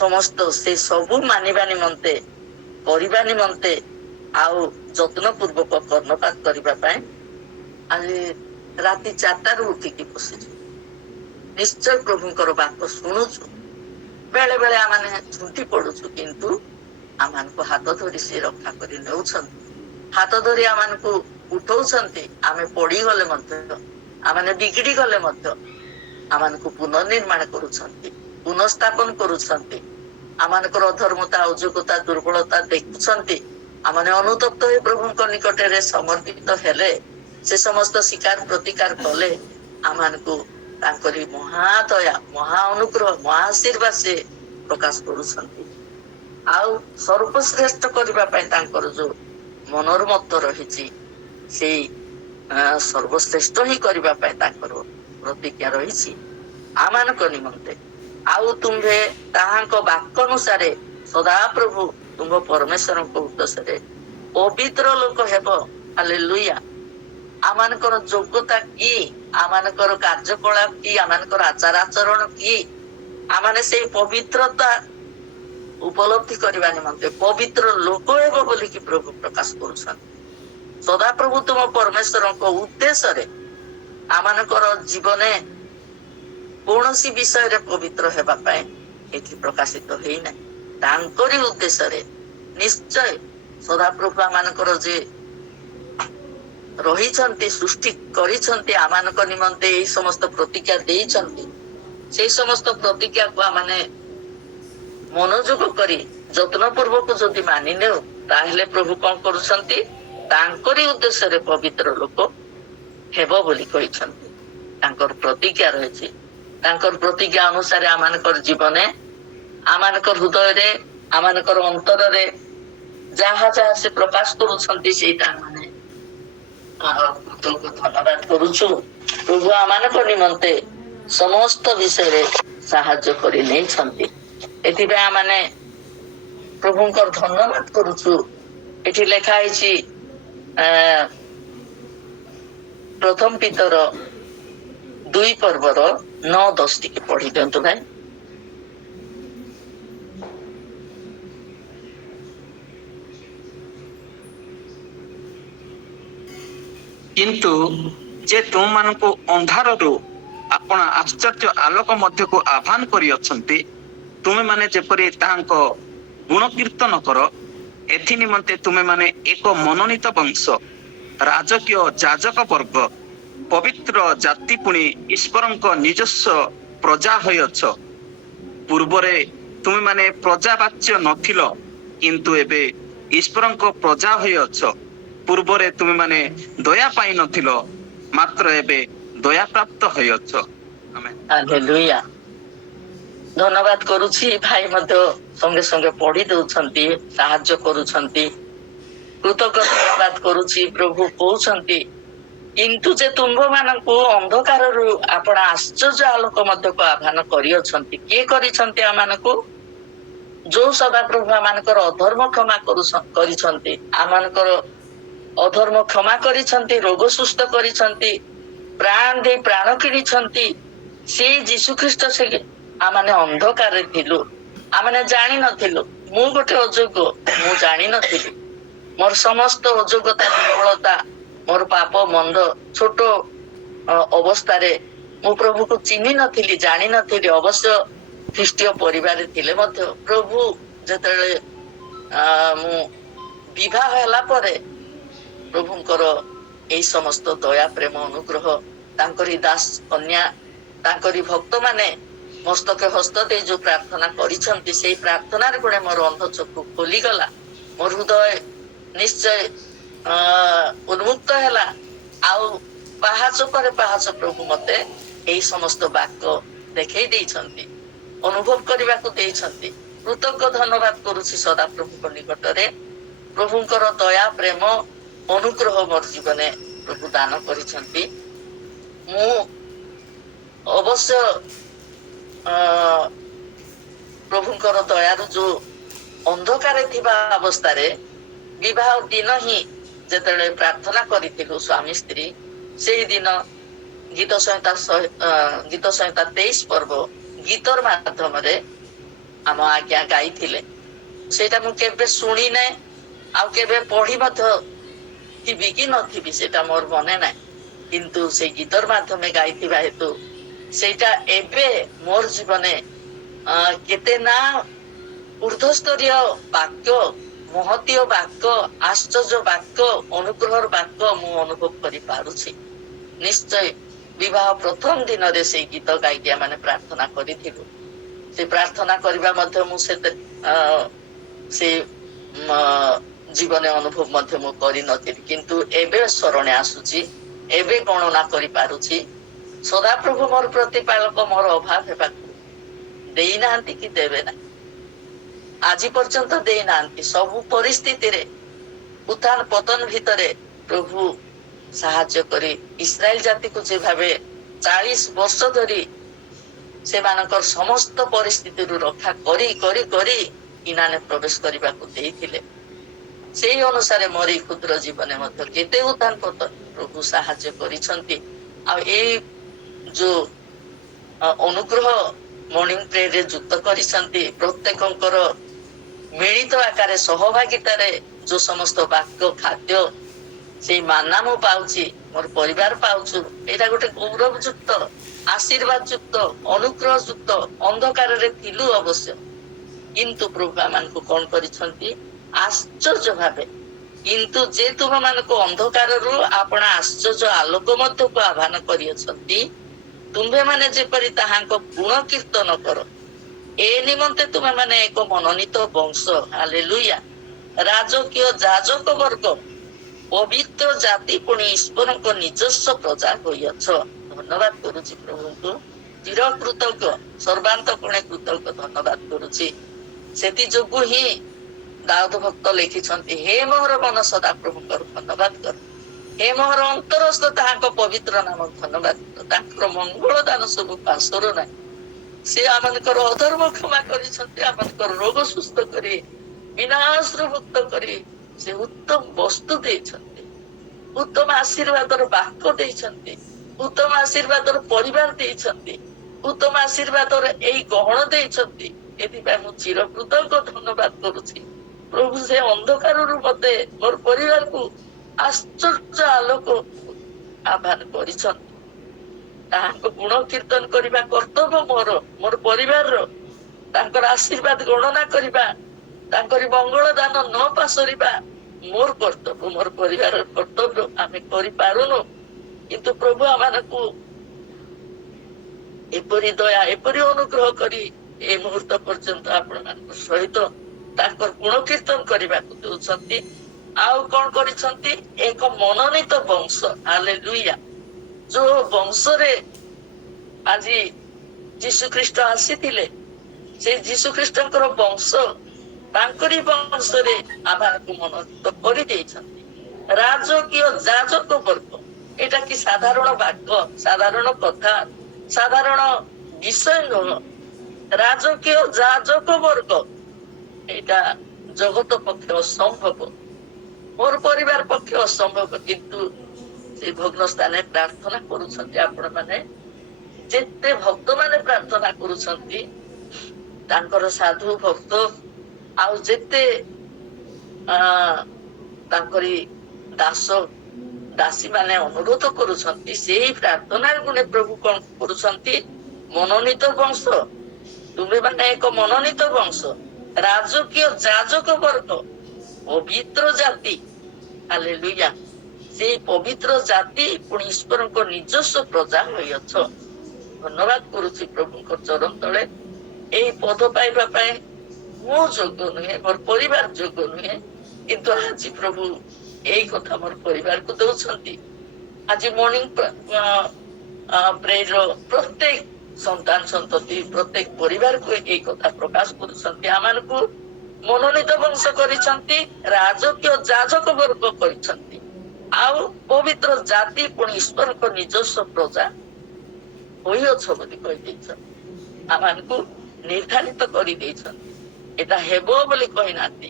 ସମସ୍ତ ସେ ସବୁ ମାନିବା ନିମନ୍ତେ, କରିବା ନିମନ୍ତେ, ଆଉ ଯତ୍ନ ପୂର୍ବକ କର୍ଣ୍ଣପାତ କରିବା ପାଇଁ ଆଜି ରାତି 4ଟାରୁ ଉଠିକି ବସିଛୁ। ନିଶ୍ଚୟ ପ୍ରଭୁଙ୍କର ବାକ୍ୟ ଶୁଣୁଛୁ। ବେଳେ ବେଳେ ଆମମାନେ ଝୁଣ୍ଟି ପଡୁଛୁ, କିନ୍ତୁ ଆମମାନଙ୍କୁ ହାତ ଧରି ସେ ରକ୍ଷା କରି ନେଉଛନ୍ତି, ହାତ ଧରି ଆମମାନଙ୍କୁ ଉଠଉଛନ୍ତି। ଆମେ ପଡିଗଲେ ମଧ୍ୟ, ଆମମାନେ ବିଗିଡି ଗଲେ ମଧ୍ୟ ଆମମାନଙ୍କୁ ପୁନର୍ନିର୍ମାଣ କରୁଛନ୍ତି, ପୁନଃସ୍ଥାପନ କରୁଛନ୍ତି। ଆମମାନଙ୍କର ଅଧର୍ମତା, ଅଯୋଗ୍ୟତା, ଦୁର୍ବଳତା ଦେଖୁଛନ୍ତି। ଆମମାନେ ଅନୁତପ୍ତ ହୋଇ ପ୍ରଭୁଙ୍କ ନିକଟରେ ସମର୍ପିତ ହେଲେ, ସେ ସମସ୍ତ ଶିକାର ପ୍ରତିକାର କଲେ, ଆମମାନଙ୍କୁ ତାଙ୍କରି ମହାଦୟା, ମହା ଅନୁଗ୍ରହ, ମହା ଆଶୀର୍ବାଦ ସେ ପ୍ରକାଶ କରୁଛନ୍ତି। ଆଉ ସର୍ବଶ୍ରେଷ୍ଠ କରିବା ପାଇଁ ତାଙ୍କର ଯୋଉ ମନର ମତ ରହିଛି ସେଇ ସର୍ବଶ୍ରେଷ୍ଠ ହିଁ କରିବା ପାଇଁ ତାଙ୍କର ପ୍ରତିଜ୍ଞା ରହିଛି ଆମମାନଙ୍କ ନିମନ୍ତେ। ଆଉ ତୁମ୍ଭେ ତାହାଙ୍କ ବାକ୍ୟ ଅନୁସାରେ ସଦାପ୍ରଭୁ ତୁମ୍ଭ ପରମେଶ୍ୱରଙ୍କ ଉଦ୍ଦେଶ୍ୟରେ ପବିତ୍ର ଲୋକ ହେବ। ହାଲେଲୁୟା। ଆମମାନଙ୍କର ଯୋଗ୍ୟତା କି, ଆମମାନଙ୍କର କାର୍ଯ୍ୟକଳାପ କି, ଆମମାନଙ୍କର ଆଚାର ଆଚରଣ କି, ଆମମାନେ ସେଇ ପବିତ୍ରତା ଉପଲବ୍ଧି କରିବା ନିମନ୍ତେ ପବିତ୍ର ଲୋକ ହେବ ବୋଲିକି ପ୍ରଭୁ ପ୍ରକାଶ କରୁଛନ୍ତି। ସଦାପ୍ରଭୁ ତୁମ ପରମେଶ୍ୱରଙ୍କ ଉଦ୍ଦେଶ୍ୟରେ ଆମମାନଙ୍କର ଜୀବନେ କୌଣସି ବିଷୟରେ ପବିତ୍ର ହେବା ପାଇଁ ଏଠି ପ୍ରକାଶିତ ହେଇନାହିଁ। ତାଙ୍କରି ଉଦ୍ଦେଶ୍ୟରେ ନିଶ୍ଚୟ ସଦାପ୍ରଭୁ ଆମମାନଙ୍କର ଯେ ରହିଛନ୍ତି, ସୃଷ୍ଟି କରିଛନ୍ତି ଆମମାନଙ୍କ ନିମନ୍ତେ ଏଇ ସମସ୍ତ ପ୍ରତିଜ୍ଞା ଦେଇଛନ୍ତି, ସେଇ ସମସ୍ତ ପ୍ରତିଜ୍ଞାକୁ ଆମମାନେ ମନୋଯୋଗ କରି ଯତ୍ନ ପୂର୍ବକ ଯଦି ମାନି ନେଉ ତାହେଲେ ପ୍ରଭୁ କଣ କରୁଛନ୍ତି? ତାଙ୍କରି ଉଦ୍ଦେଶ୍ୟରେ ପବିତ୍ର ଲୋକ ହେବ ବୋଲି କହିଛନ୍ତି। ତାଙ୍କର ପ୍ରତିଜ୍ଞା ରହିଛି। ତାଙ୍କର ପ୍ରତିଜ୍ଞା ଅନୁସାରେ ଆମମାନଙ୍କର ଜୀବନେ, ଆମମାନଙ୍କର ହୃଦୟରେ, ଆମମାନଙ୍କର ଅନ୍ତରରେ ଯାହା ଯାହା ସେ ପ୍ରକାଶ କରୁଛନ୍ତି ସେଇଟା ଆମେ ଧନ୍ୟବାଦ କରୁଛୁ। ପ୍ରଭୁ ଆମମାନଙ୍କ ନିମନ୍ତେ ସମସ୍ତ ବିଷୟରେ ସାହାଯ୍ୟ କରି ନେଇଛନ୍ତି। ଏଥିପାଇଁ ଆମେ ପ୍ରଭୁଙ୍କର ଧନ୍ୟବାଦ କରୁଛୁ। ଏଠି ଲେଖା ହେଇଛି ପ୍ରଥମ ପିତର 2:9-10 ଟିକେ ପଢି ଦିଅନ୍ତୁ ଭାଇ। କିନ୍ତୁ ଯେ ତୁମମାନଙ୍କୁ ଅନ୍ଧାରରୁ ଆପଣ ଆଶ୍ଚର୍ଯ୍ୟ ଆଲୋକ ମଧ୍ୟକୁ ଆହ୍ୱାନ କରିଅଛନ୍ତି, ତୁମେମାନେ ଯେପରି ତାହାଙ୍କ ଗୁଣ କୀର୍ତ୍ତନ କର, ଏଥି ନିମନ୍ତେ ତୁମେମାନେ ଏକ ମନୋନୀତ ବଂଶ, ରାଜକୀୟ ଯାଜକ ବର୍ଗ, ପବିତ୍ର ଜାତି, ପୁଣି ଈଶ୍ୱରଙ୍କ ନିଜସ୍ୱ ପ୍ରଜା ହୋଇଅଛ। ପୂର୍ବରେ ତୁମେମାନେ ପ୍ରଜାବାଚ୍ୟ ନଥିଲ, କିନ୍ତୁ ଏବେ ଈଶ୍ୱରଙ୍କ ପ୍ରଜା ହୋଇଅଛ। ପୂର୍ବରେ ତୁମେମାନେ ଦୟା ପାଇ ନଥିଲ, ମାତ୍ର ଏବେ ଦୟା ପ୍ରାପ୍ତ ହୋଇଅଛ। ଆମେନ୍। ହାଲେଲୁୟା। ଧନ୍ୟବାଦ କରୁଛି। ଭାଇ ମଧ୍ୟ ସଙ୍ଗେ ସଙ୍ଗେ ପଢି ଦଉଛନ୍ତି, ସାହାଯ୍ୟ କରୁଛନ୍ତି। କୃତଜ୍ଞ ଧନ୍ୟବାଦ କରୁଛି। ପ୍ରଭୁ କହୁଛନ୍ତି, କିନ୍ତୁ ଯେ ତୁମ୍ଭମାନଙ୍କୁ ଅନ୍ଧକାରରୁ ଆପଣ ଆଶ୍ଚର୍ଯ୍ୟ ଆଲୋକ ମଧ୍ୟକୁ ଆହ୍ୱାନ କରିଅଛନ୍ତି। କିଏ କରିଛନ୍ତି ଆମମାନଙ୍କୁ? ଯୋଉ ସଦାପ୍ରଭୁ ଆମମାନଙ୍କର ଅଧର୍ମ କ୍ଷମା କରିଛନ୍ତି, ଆମମାନଙ୍କର ଅଧର୍ମ କ୍ଷମା କରିଛନ୍ତି, ରୋଗ ସୁସ୍ଥ କରିଛନ୍ତି, ପ୍ରାଣ ଦେଇ ପ୍ରାଣ କିଣିଛନ୍ତି। ସେଇ ଯୀଶୁ ଖ୍ରୀଷ୍ଟ ସେ ଆମମାନେ ଅନ୍ଧକାରରେ ଥିଲୁ, ଆମମାନେ ଜାଣିନଥିଲୁ। ମୁଁ ଗୋଟେ ଅଯୋଗ୍ୟ, ମୁଁ ଜାଣିନଥିଲି। ମୋର ସମସ୍ତ ଅଯୋଗ୍ୟତା, ଦୁର୍ବଳତା, ମୋର ପାପ ମନ୍ଦ ଛୋଟ ଅବସ୍ଥାରେ ମୁଁ ପ୍ରଭୁକୁ ଚିହ୍ନି ନଥିଲି, ଜାଣିନଥିଲି। ଅବଶ୍ୟ ଖ୍ରୀଷ୍ଟୀୟ ପରିବାରରେ ଥିଲେ ମଧ୍ୟ ପ୍ରଭୁ ଯେତେବେଳେ ମୁଁ ବିବାହ ହେଲା ପରେ ପ୍ରଭୁଙ୍କର ଏଇ ସମସ୍ତ ଦୟା, ପ୍ରେମ, ଅନୁଗ୍ରହ, ତାଙ୍କରି ଦାସ କନ୍ୟା, ତାଙ୍କରି ଭକ୍ତ ମାନେ ମସ୍ତକେ ହସ୍ତ ଦେଇ ଯୋଉ ପ୍ରାର୍ଥନା କରିଛନ୍ତି, ସେଇ ପ୍ରାର୍ଥନାରେ ଗୁଣେ ମୋର ଅନ୍ଧ ଚକ୍ଷୁ ଖୋଲିଗଲା। ମୋର ହୃଦୟ ନିଶ୍ଚୟ ଉନ୍ମୁକ୍ତ ହେଲା। ଆଉ ପାହାଚ ପରେ ପାହାଚ ପ୍ରଭୁ ମତେ ଏଇ ସମସ୍ତ ବାକ୍ୟ ଦେଖେଇ ଦେଇଛନ୍ତି, ଅନୁଭବ କରିବାକୁ ଦେଇଛନ୍ତି। କୃତଜ୍ଞ ଧନ୍ୟବାଦ କରୁଛି ସଦାପ୍ରଭୁଙ୍କ ନିକଟରେ। ପ୍ରଭୁଙ୍କର ଦୟା, ପ୍ରେମ, ଅନୁଗ୍ରହ ମୋର ଜୀବନେ ପ୍ରଭୁ ଦାନ କରିଛନ୍ତି। ମୁଁ ଅବଶ୍ୟ ପ୍ରଭୁଙ୍କର ଦୟାରୁ ଯୋଉ ଅନ୍ଧକାରରେ ଥିବା ଅବସ୍ଥାରେ ବିବାହ ଦିନ ହିଁ ଯେତେବେଳେ ପ୍ରାର୍ଥନା କରିଥିଲୁ ସ୍ୱାମୀ ସ୍ତ୍ରୀ, ସେଇ ଦିନ ଗୀତ ସଂହିତା 23 ପର୍ବ ଗୀତର ମାଧ୍ୟମରେ ଆମ ଆଜ୍ଞା ଗାଇଥିଲେ। ସେଇଟା ମୁଁ କେବେ ଶୁଣି ନାହିଁ, ଆଉ କେବେ ପଢି ମଧ୍ୟ ଥିବି କି ନଥିବି ସେଇଟା ମୋର ମନେ ନାହିଁ। କିନ୍ତୁ ସେଇ ଗୀତର ମାଧ୍ୟମରେ ଗାଇଥିବା ହେତୁ ସେଇଟା ଏବେ ମୋର ଜୀବନେ କେତେ ନା ଊର୍ଦ୍ଧ୍ୱସ୍ତରୀୟ ବାକ୍ୟ, ମହତୀୟ ବାକ୍ୟ, ଆଶ୍ଚର୍ଯ୍ୟ ବାକ୍ୟ, ଅନୁଗ୍ରହର ବାକ୍ୟ ମୁଁ ଅନୁଭବ କରିପାରୁଛି। ନିଶ୍ଚୟ ବିବାହ ପ୍ରଥମ ଦିନରେ ସେଇ ଗୀତ ଗାଇକି ଆମେ ପ୍ରାର୍ଥନା କରିଥିଲୁ। ସେ ପ୍ରାର୍ଥନା କରିବା ମଧ୍ୟ ମୁଁ ସେ ଜୀବନେ ଅନୁଭବ ମଧ୍ୟ ମୁଁ କରିନଥିଲି। କିନ୍ତୁ ଏବେ ସ୍ମରଣେ ଆସୁଛି, ଏବେ ଗଣନା କରିପାରୁଛି। ସଦାପ୍ରଭୁ ମୋର ପ୍ରତିପାଳକ, ମୋର ଅଭାବ ହେବାକୁ ଦେଇନାହାନ୍ତି କି ଦେବେ ନାହିଁ, ଆଜି ପର୍ଯ୍ୟନ୍ତ ଦେଇନାହାନ୍ତି। ସବୁ ପରିସ୍ଥିତିରେ ଉତ୍ଥାନ ପତନ ଭିତରେ ପ୍ରଭୁ ସାହାଯ୍ୟ କରି ଇସ୍ରାଏଲ ଜାତିକୁ ଯେ ଭାବେ 40 ବର୍ଷ ଧରି ସେମାନଙ୍କର ସମସ୍ତ ପରିସ୍ଥିତିରୁ ରକ୍ଷା କରି କରି କରି ଇନାନେ ପ୍ରବେଶ କରିବାକୁ ଦେଇଥିଲେ, ସେଇ ଅନୁସାରେ ମରି କ୍ଷୁଦ୍ର ଜୀବନେ ମଧ୍ୟ କେତେ ଉତ୍ଥାନ ପତନ ପ୍ରଭୁ ସାହାଯ୍ୟ କରିଛନ୍ତି। ଆଉ ଏଇ ଯୋଉ ଅନୁଗ୍ରହ ମର୍ଣ୍ଣିଂ ପ୍ରେୟରରେ ଯୁକ୍ତ କରିଛନ୍ତି, ପ୍ରତ୍ୟେକଙ୍କର ମିଳିତ ଆକାରରେ ସହଭାଗିତାରେ ଯୋଉ ସମସ୍ତ ବାକ୍ୟ ଖାଦ୍ୟ ସେଇ ମାନା ମୁଁ ପାଉଛି, ମୋର ପରିବାର ପାଉଛୁ, ଏଇଟା ଗୋଟେ ଗୌରବ ଯୁକ୍ତ, ଆଶୀର୍ବାଦ ଯୁକ୍ତ, ଅନୁଗ୍ରହ ଯୁକ୍ତ। ଅନ୍ଧକାରରେ ଥିଲୁ ଅବଶ୍ୟ, କିନ୍ତୁ ପ୍ରଭୁ ଆମମାନଙ୍କୁ କଣ କରିଛନ୍ତି? ଆଶ୍ଚର୍ଯ୍ୟ ଭାବେ, କିନ୍ତୁ ଯେ ତୁମ ମାନଙ୍କୁ ଅନ୍ଧକାରରୁ ଆପଣ ଆଶ୍ଚର୍ଯ୍ୟ ଆଲୋକ ମଧ୍ୟକୁ ଆହ୍ୱାନ କରିଅଛନ୍ତି, ତୁମ୍ଭେ ମାନେ ଯେପରି ତାହାଙ୍କ ଗୁଣ କୀର୍ତ୍ତନ କର, ଏ ନିମନ୍ତେ ତୁମେ ମାନେ ଏକ ମନୋନୀତ ବଂଶ, ହାଲେଲୁୟା, ରାଜକୀୟ ଯାଜକ ବର୍ଗ, ପବିତ୍ର ଜାତି, ପୁଣି ଈଶ୍ୱରଙ୍କ ନିଜସ୍ୱ ପ୍ରଜା ହୋଇଅଛ। ଧନ୍ୟବାଦ କରୁଛି ପ୍ରଭୁଙ୍କୁ, ଚିର କୃତଜ୍ଞ, ସର୍ବାନ୍ତକୃଣେ କୃତଜ୍ଞ ଧନ୍ୟବାଦ କରୁଛି। ସେଥି ଯୋଗୁ ହିଁ ଦାଉଦ ଭକ୍ତ ଲେଖିଛନ୍ତି, ହେ ମୋହର ମନ ସଦା ପ୍ରଭୁଙ୍କର ଧନ୍ୟବାଦ କର, ହେ ମୋହର ଅନ୍ତରସ୍ଥ ତାହାଙ୍କ ପବିତ୍ର ନାମ ଧନ୍ୟବାଦ କର। ତାଙ୍କର ମଙ୍ଗଳ ଦାନ ସବୁ ପାଶର ନାହିଁ। ସେ ଆମମାନଙ୍କର ଅଧର୍ମ କ୍ଷମା କରିଛନ୍ତି, ଆମମାନଙ୍କର ରୋଗ ସୁସ୍ଥ କରି ବିନାଶରୁ ମୁକ୍ତ କରି ସେ ଉତ୍ତମ ବସ୍ତୁ ଦେଇଛନ୍ତି, ଉତ୍ତମ ଆଶୀର୍ବାଦର ବାକ୍ୟ ଦେଇଛନ୍ତି, ଉତ୍ତମ ଆଶୀର୍ବାଦର ପରିବାର ଦେଇଛନ୍ତି, ଉତ୍ତମ ଆଶୀର୍ବାଦର ଏଇ ଗହଣ ଦେଇଛନ୍ତି। ଏଥିପାଇଁ ମୁଁ ଚିର କୃତଜ୍ଞ ଧନ୍ୟବାଦ କରୁଛି ପ୍ରଭୁ। ସେ ଅନ୍ଧକାରରୁ ମତେ, ମୋର ପରିବାରକୁ ଆଶ୍ଚର୍ଯ୍ୟ ଆଲୋକ ଆହ୍ୱାନ କରିଛନ୍ତି। ତାହାଙ୍କ ଗୁଣ କୀର୍ତ୍ତନ କରିବା କର୍ତ୍ତବ୍ୟ ମୋର ପରିବାରର। ତାଙ୍କର ଆଶୀର୍ବାଦ ଗଣନା କରିବା, ତାଙ୍କରି ମଙ୍ଗଳ ଦାନ ନ ପାସରିବା ମୋର କର୍ତ୍ତବ୍ୟ, ମୋର ପରିବାରର କର୍ତ୍ତବ୍ୟ। ଆମେ କରିପାରୁନୁ, କିନ୍ତୁ ପ୍ରଭୁ ଆମମାନଙ୍କୁ ଏପରି ଦୟା, ଏପରି ଅନୁଗ୍ରହ କରି ଏ ମୁହୂର୍ତ୍ତ ପର୍ଯ୍ୟନ୍ତ ଆପଣମାନଙ୍କ ସହିତ ତାଙ୍କର ଗୁଣ କୀର୍ତ୍ତନ କରିବାକୁ ଦଉଛନ୍ତି। ଆଉ କଣ କରିଛନ୍ତି? ଏକ ମନୋନୀତ ବଂଶ, ହାଲେଲୁୟା, ଯୋଉ ବଂଶରେ ଆଜି ଯୀଶୁ ଖ୍ରୀଷ୍ଟ ଆସିଥିଲେ, ସେ ଯୀଶୁ ଖ୍ରୀଷ୍ଟଙ୍କର ବଂଶ, ତାଙ୍କରି ବଂଶରେ ଆମମାନଙ୍କୁ ମନୋନୀତ କରିଦେଇଛନ୍ତି। ରାଜକୀୟ ଯାଜକ ବର୍ଗ, ଏଇଟା କି ସାଧାରଣ ବାକ୍ୟ, ସାଧାରଣ କଥା, ସାଧାରଣ ବିଷୟ ନୁହଁ। ରାଜକୀୟ ଯାଜକ ବର୍ଗ, ଏଇଟା ଜଗତ ପକ୍ଷେ ଅସମ୍ଭବ, ମୋର ପରିବାର ପକ୍ଷେ ଅସମ୍ଭବ, କିନ୍ତୁ ସେ ଭଗ୍ନ ସ୍ଥାନରେ ପ୍ରାର୍ଥନା କରୁଛନ୍ତି। ଆପଣ ମାନେ ଯେତେ ଭକ୍ତ ମାନେ ପ୍ରାର୍ଥନା କରୁଛନ୍ତି, ତାଙ୍କର ସାଧୁ ଭକ୍ତ ଆଉ ଯେତେ ତାଙ୍କରି ଦାସ ଦାସୀ ମାନେ ଅନୁରୋଧ କରୁଛନ୍ତି, ସେଇ ପ୍ରାର୍ଥନାର ଗୁଣେ ପ୍ରଭୁ କଣ କରୁଛନ୍ତି? ମନୋନୀତ ବଂଶ, ତୁମେ ମାନେ ଏକ ମନୋନୀତ ବଂଶ, ରାଜକୀୟ ଯାଜକ ବର୍ଗ, ପବିତ୍ର ଜାତି, ହାଲେଲୁୟା, ସେଇ ପବିତ୍ର ଜାତି, ପୁଣି ଈଶ୍ୱରଙ୍କ ନିଜସ୍ୱ ପ୍ରଜା ହୋଇଅଛ। ଧନ୍ୟବାଦ କରୁଛି ପ୍ରଭୁଙ୍କ ଚରଣ ତଳେ। ଏଇ ପଦ ପାଇବା ପାଇଁ ମୁଁ ଯୋଗ୍ୟ ନୁହେଁ, ମୋର ପରିବାର ଯୋଗ୍ୟ ନୁହେଁ, କିନ୍ତୁ ଆଜି ପ୍ରଭୁ ଏଇ କଥା ମୋର ପରିବାରକୁ ଦଉଛନ୍ତି। ଆଜି ମର୍ଣ୍ଣିଂ ପ୍ରେୟର ପ୍ରତ୍ୟେକ ସନ୍ତାନ ସନ୍ତତି, ପ୍ରତ୍ୟେକ ପରିବାରକୁ ଏଇ କଥା ପ୍ରକାଶ କରୁଛନ୍ତି। ଆମମାନଙ୍କୁ ମନୋନୀତ ବଂଶ କରିଛନ୍ତି, ରାଜକୀୟ ଯାଜକ ବର୍ଗ କରିଛନ୍ତି, ଆଉ ପବିତ୍ର ଜାତି, ପୁଣି ଈଶ୍ୱରଙ୍କ ନିଜସ୍ୱ ପ୍ରଜା ହୋଇଅଛ ବୋଲି କହିଦେଇଛନ୍ତି। ଆମମାନଙ୍କୁ ନିର୍ଦ୍ଧାରିତ କରିଦେଇଛନ୍ତି। ଏଟା ହେବ ବୋଲି କହିନାହାନ୍ତି।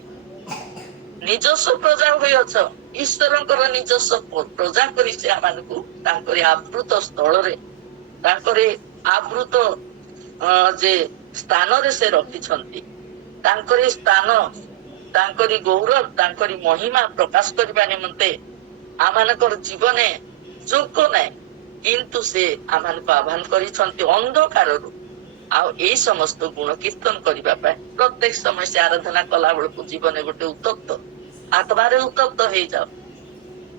ନିଜସ୍ୱ ପ୍ରଜା ହୋଇଅଛ, ଈଶ୍ୱରଙ୍କର ନିଜସ୍ୱ ପ୍ରଜା କରି ସେ ଆମମାନଙ୍କୁ ତାଙ୍କରି ଆବୃତ ସ୍ଥଳରେ, ତାଙ୍କରି ଆବୃତ ଯେ ସ୍ଥାନରେ ସେ ରଖିଛନ୍ତି। ତାଙ୍କରି ସ୍ଥାନ, ତାଙ୍କରି ଗୌରବ, ତାଙ୍କରି ମହିମା ପ୍ରକାଶ କରିବା ନିମନ୍ତେ ଆମମାନଙ୍କର ଜୀବନେ ଯୋଗ୍ୟ ନାହିଁ, କିନ୍ତୁ ସେ ଆମମାନଙ୍କୁ ଆହ୍ୱାନ କରିଛନ୍ତି ଅନ୍ଧକାରରୁ ଆଉ ଏଇ ସମସ୍ତ ଗୁଣ କୀର୍ତ୍ତନ କରିବା ପାଇଁ। ପ୍ରତ୍ୟେକ ସମୟ ସେ ଆରାଧନା କଲା ବେଳକୁ ଜୀବନେ ଗୋଟେ ଉତ୍ତପ୍ତ, ଆତ୍ମାରେ ଉତ୍ତପ୍ତ ହେଇଯାଉ।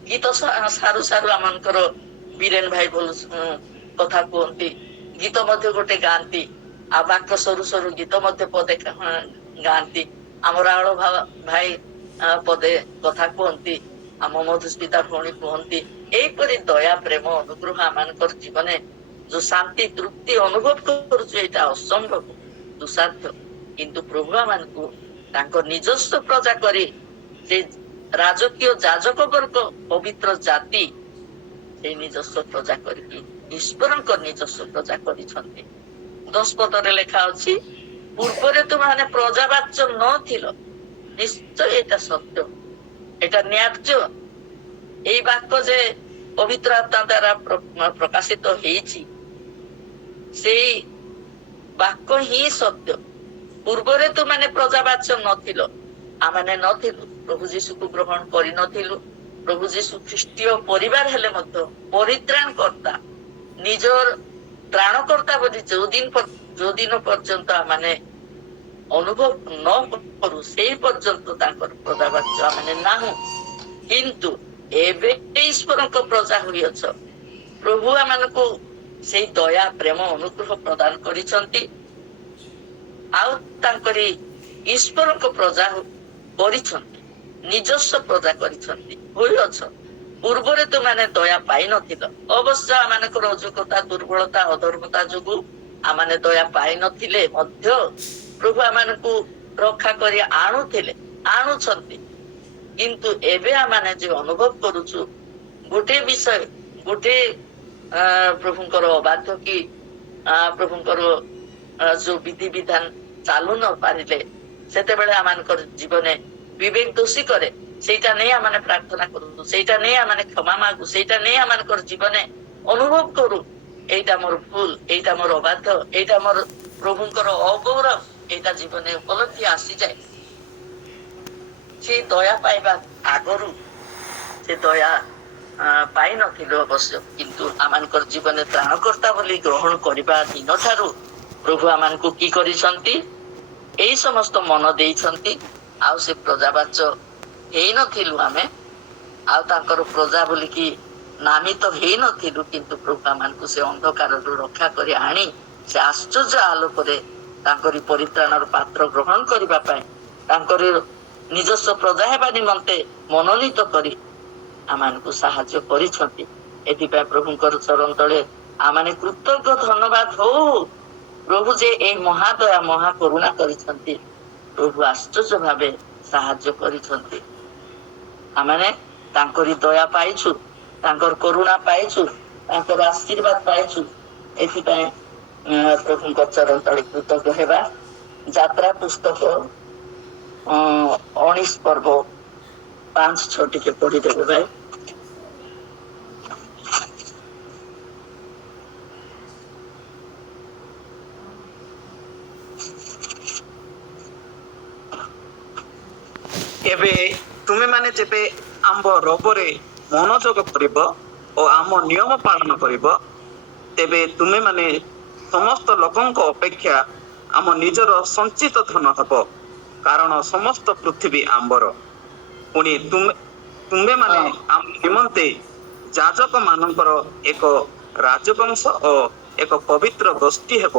ଗୀତ ସାରୁ ସାରୁ ଆମମାନଙ୍କର ବୀରେନ ଭାଇ ଭଲ କଥା କୁହନ୍ତି, ଗୀତ ମଧ୍ୟ ଗୋଟେ ଗାଆନ୍ତି, ଆଉ ବାକ୍ୟ ସରୁ ସରୁ ଗୀତ ମଧ୍ୟ ପଦେ ଗାଆନ୍ତି। ଆମର ଆଳ ଭାଇ ପଦେ କଥା କୁହନ୍ତି, ଆମ ମଧୁସ୍ମିତା ଭଉଣୀ କୁହନ୍ତି। ଏଇପରି ଦୟା, ପ୍ରେମ, ଅନୁଗ୍ରହ ଆମମାନଙ୍କର ଜୀବନେ ଯୋଉ ଶାନ୍ତି ତୃପ୍ତି ଅନୁଭବ କରୁଛୁ, ଏଇଟା ଅସମ୍ଭବ, ଦୁଃସାଧ୍ୟ, କିନ୍ତୁ ପ୍ରଭୁ ଆମମାନଙ୍କୁ ତାଙ୍କ ନିଜସ୍ୱ ପ୍ରଜା କରି ସେ ରାଜକୀୟ ଯାଜକ ବର୍ଗ ପବିତ୍ର ଜାତି ସେଇ ନିଜସ୍ୱ ପ୍ରଜା କରିକି ଈଶ୍ୱରଙ୍କ ନିଜସ୍ୱ ପ୍ରଜା କରିଛନ୍ତି। 10 ପଦରେ ଲେଖା ଅଛି, ପୂର୍ବରେ ତୁମେ ପ୍ରଜାବାଚ୍ୟ ନଥିଲ। ନିଶ୍ଚୟ ଏଇଟା ସତ୍ୟ, ଏଇଟା ନ୍ୟାଯ୍ୟ। ଏଇ ବାକ୍ୟ ଯେ ପବିତ୍ର ଆତ୍ମା ଦ୍ୱାରା ପ୍ରକାଶିତ ହେଇଛି, ସେଇ ବାକ୍ୟ ହିଁ ସତ୍ୟ। ପୂର୍ବରେ ତୁମେ ପ୍ରଜାବାଚ୍ୟ ନଥିଲ, ଆମେ ନଥିଲୁ, ପ୍ରଭୁ ଯୀଶୁକୁ ଗ୍ରହଣ କରିନଥିଲୁ। ପ୍ରଭୁ ଯୀଶୁ ଖ୍ରୀଷ୍ଟୀୟ ପରିବାର ହେଲେ ମଧ୍ୟ ପରିତ୍ରାଣ କର୍ତ୍ତା, ନିଜର ତ୍ରାଣକର୍ତ୍ତା ବୋଲି ଯୋଉ ଦିନ ପର୍ଯ୍ୟନ୍ତ ଆମେ ଅନୁଭବ ନ କରୁ, ସେଇ ପର୍ଯ୍ୟନ୍ତ ତାଙ୍କର ପ୍ରଜାବାଚ୍ୟ ଆମେ ନାହୁଁ। କିନ୍ତୁ ଏବେ ଈଶ୍ୱରଙ୍କ ପ୍ରଜା ହୋଇଅଛ। ପ୍ରଭୁ ଆମମାନଙ୍କୁ ସେଇ ଦୟା, ପ୍ରେମ, ଅନୁଗ୍ରହ ପ୍ରଦାନ କରିଛନ୍ତି, ଆଉ ତାଙ୍କରି ଈଶ୍ୱରଙ୍କ ପ୍ରଜା କରିଛନ୍ତି, ନିଜସ୍ୱ ପ୍ରଜା କରିଛନ୍ତି, ହୋଇଅଛ। ପୂର୍ବରେ ତୁମେ ଦୟା ପାଇନଥିଲ। ଅବଶ୍ୟ ଆମମାନଙ୍କର ଅଯୋଗ୍ୟତା, ଦୁର୍ବଳତା, ଅଧର୍ମତା ଯୋଗୁ ଆମେ ଦୟା ପାଇନଥିଲେ ମଧ୍ୟ ପ୍ରଭୁ ଆମମାନଙ୍କୁ ରକ୍ଷା କରି ଆଣୁଛନ୍ତି। କିନ୍ତୁ ଏବେ ଆମେ ଯେ ଅନୁଭବ କରୁଛୁ, ଗୋଟେ ବିଷୟ, ଗୋଟେ ପ୍ରଭୁଙ୍କର ଅବାଧ୍ୟ କି ପ୍ରଭୁଙ୍କର ଯୋଉ ବିଧି ବିଧାନ ଚାଲୁ ନ ପାରିଲେ, ସେତେବେଳେ ଆମମାନଙ୍କର ଜୀବନେ ବିବେକ ଦୋଷୀ କରେ। ସେଇଟା ନେଇ ଆମେ ପ୍ରାର୍ଥନା କରୁ, ସେଇଟା ନେଇ ଆମେ କ୍ଷମା ମାଗୁ, ସେଇଟା ନେଇ ଆମମାନଙ୍କର ଜୀବନେ ଅନୁଭବ କରୁ, এইটা ମୋର ଭୁଲ, এইটা ମୋର ଅବାଧ୍ୟ, এইটা ମୋର ପ୍ରଭୁଙ୍କର ଅଗୌରବ, এইଟା ଜୀବନେ ଉପଲବ୍ଧି ଆସିଯାଏ। ସେ ଦୟା ପାଇବା ଆଗରୁ ସେ ଦୟା ପାଇନଥିଲୁ ଅବଶ୍ୟ, କିନ୍ତୁ ଆମମାନଙ୍କର ଜୀବନରେ ତ୍ରାଣକର୍ତ୍ତା ବୋଲି ଗ୍ରହଣ କରିବା ଦିନଠାରୁ ପ୍ରଭୁ ଆମମାନଙ୍କୁ କି କରିଛନ୍ତି, ଏଇ ସମସ୍ତ ମନ ଦେଇଛନ୍ତି। ଆଉ ସେ ପ୍ରଜାବାଚ୍ୟ ହେଇନଥିଲୁ ଆମେ, ଆଉ ତାଙ୍କର ପ୍ରଜା ବୋଲିକି ନାମିତ ହେଇନଥିଲୁ, କିନ୍ତୁ ପ୍ରଭୁ ଆମମାନଙ୍କୁ ସେ ଅନ୍ଧକାରରୁ ରକ୍ଷା କରି ଆଣି ସେ ଆଶ୍ଚର୍ଯ୍ୟ ଆଲୋକରେ ତାଙ୍କରି ପରିତ୍ରାଣର ପାତ୍ର ଗ୍ରହଣ କରିବା ପାଇଁ, ତାଙ୍କରି ନିଜସ୍ୱ ପ୍ରଜା ହେବା ନିମନ୍ତେ ମନୋନୀତ କରି ଆମମାନଙ୍କୁ ସାହାଯ୍ୟ କରିଛନ୍ତି। ଏଥିପାଇଁ ପ୍ରଭୁଙ୍କର ଚରଣ ତଳେ ଆମେ କୃତଜ୍ଞ ଧନ୍ୟବାଦ ହଉ। ପ୍ରଭୁ ଯେ ଏଇ ମହାଦୟା, ମହାକରୁଣା କରିଛନ୍ତି, ପ୍ରଭୁ ଆଶ୍ଚର୍ଯ୍ୟ ଭାବେ ସାହାଯ୍ୟ କରିଛନ୍ତି। ଆମେ ତାଙ୍କରି ଦୟା ପାଇଛୁ, ତାଙ୍କର କରୁଣା ପାଇଛୁ, ତାଙ୍କର ଆଶୀର୍ବାଦ ପାଇଛୁ। ଏଥିପାଇଁ ପ୍ରଭୁଙ୍କ ଚରଣ ତଳେ କୃତଜ୍ଞ ହେବା। ଯାତ୍ରା ପୁସ୍ତକ 19 ପର୍ବ 5-6 ଟିକେ ପଢିଦେବେ ଭାଇ। ଏବେ ତୁମେମାନେ ଯେବେ ଆମ ରୋଗରେ ମନୋଯୋଗ କରିବ ଓ ଆମ ନିୟମ ପାଳନ କରିବ, ତେବେ ତୁମେମାନେ ସମସ୍ତ ଲୋକଙ୍କ ଅପେକ୍ଷା ଆମ ନିଜର ସଞ୍ଚିତ ଧନ ହେବ, କାରଣ ସମସ୍ତ ପୃଥିବୀ ଆମ୍ବର। ପୁଣି ତୁମେମାନେ ଆମ ନିମନ୍ତେ ଯାଜକ ମାନଙ୍କର ଏକ ରାଜବଂଶ ଓ ଏକ ପବିତ୍ର ଗୋଷ୍ଠୀ ହେବ।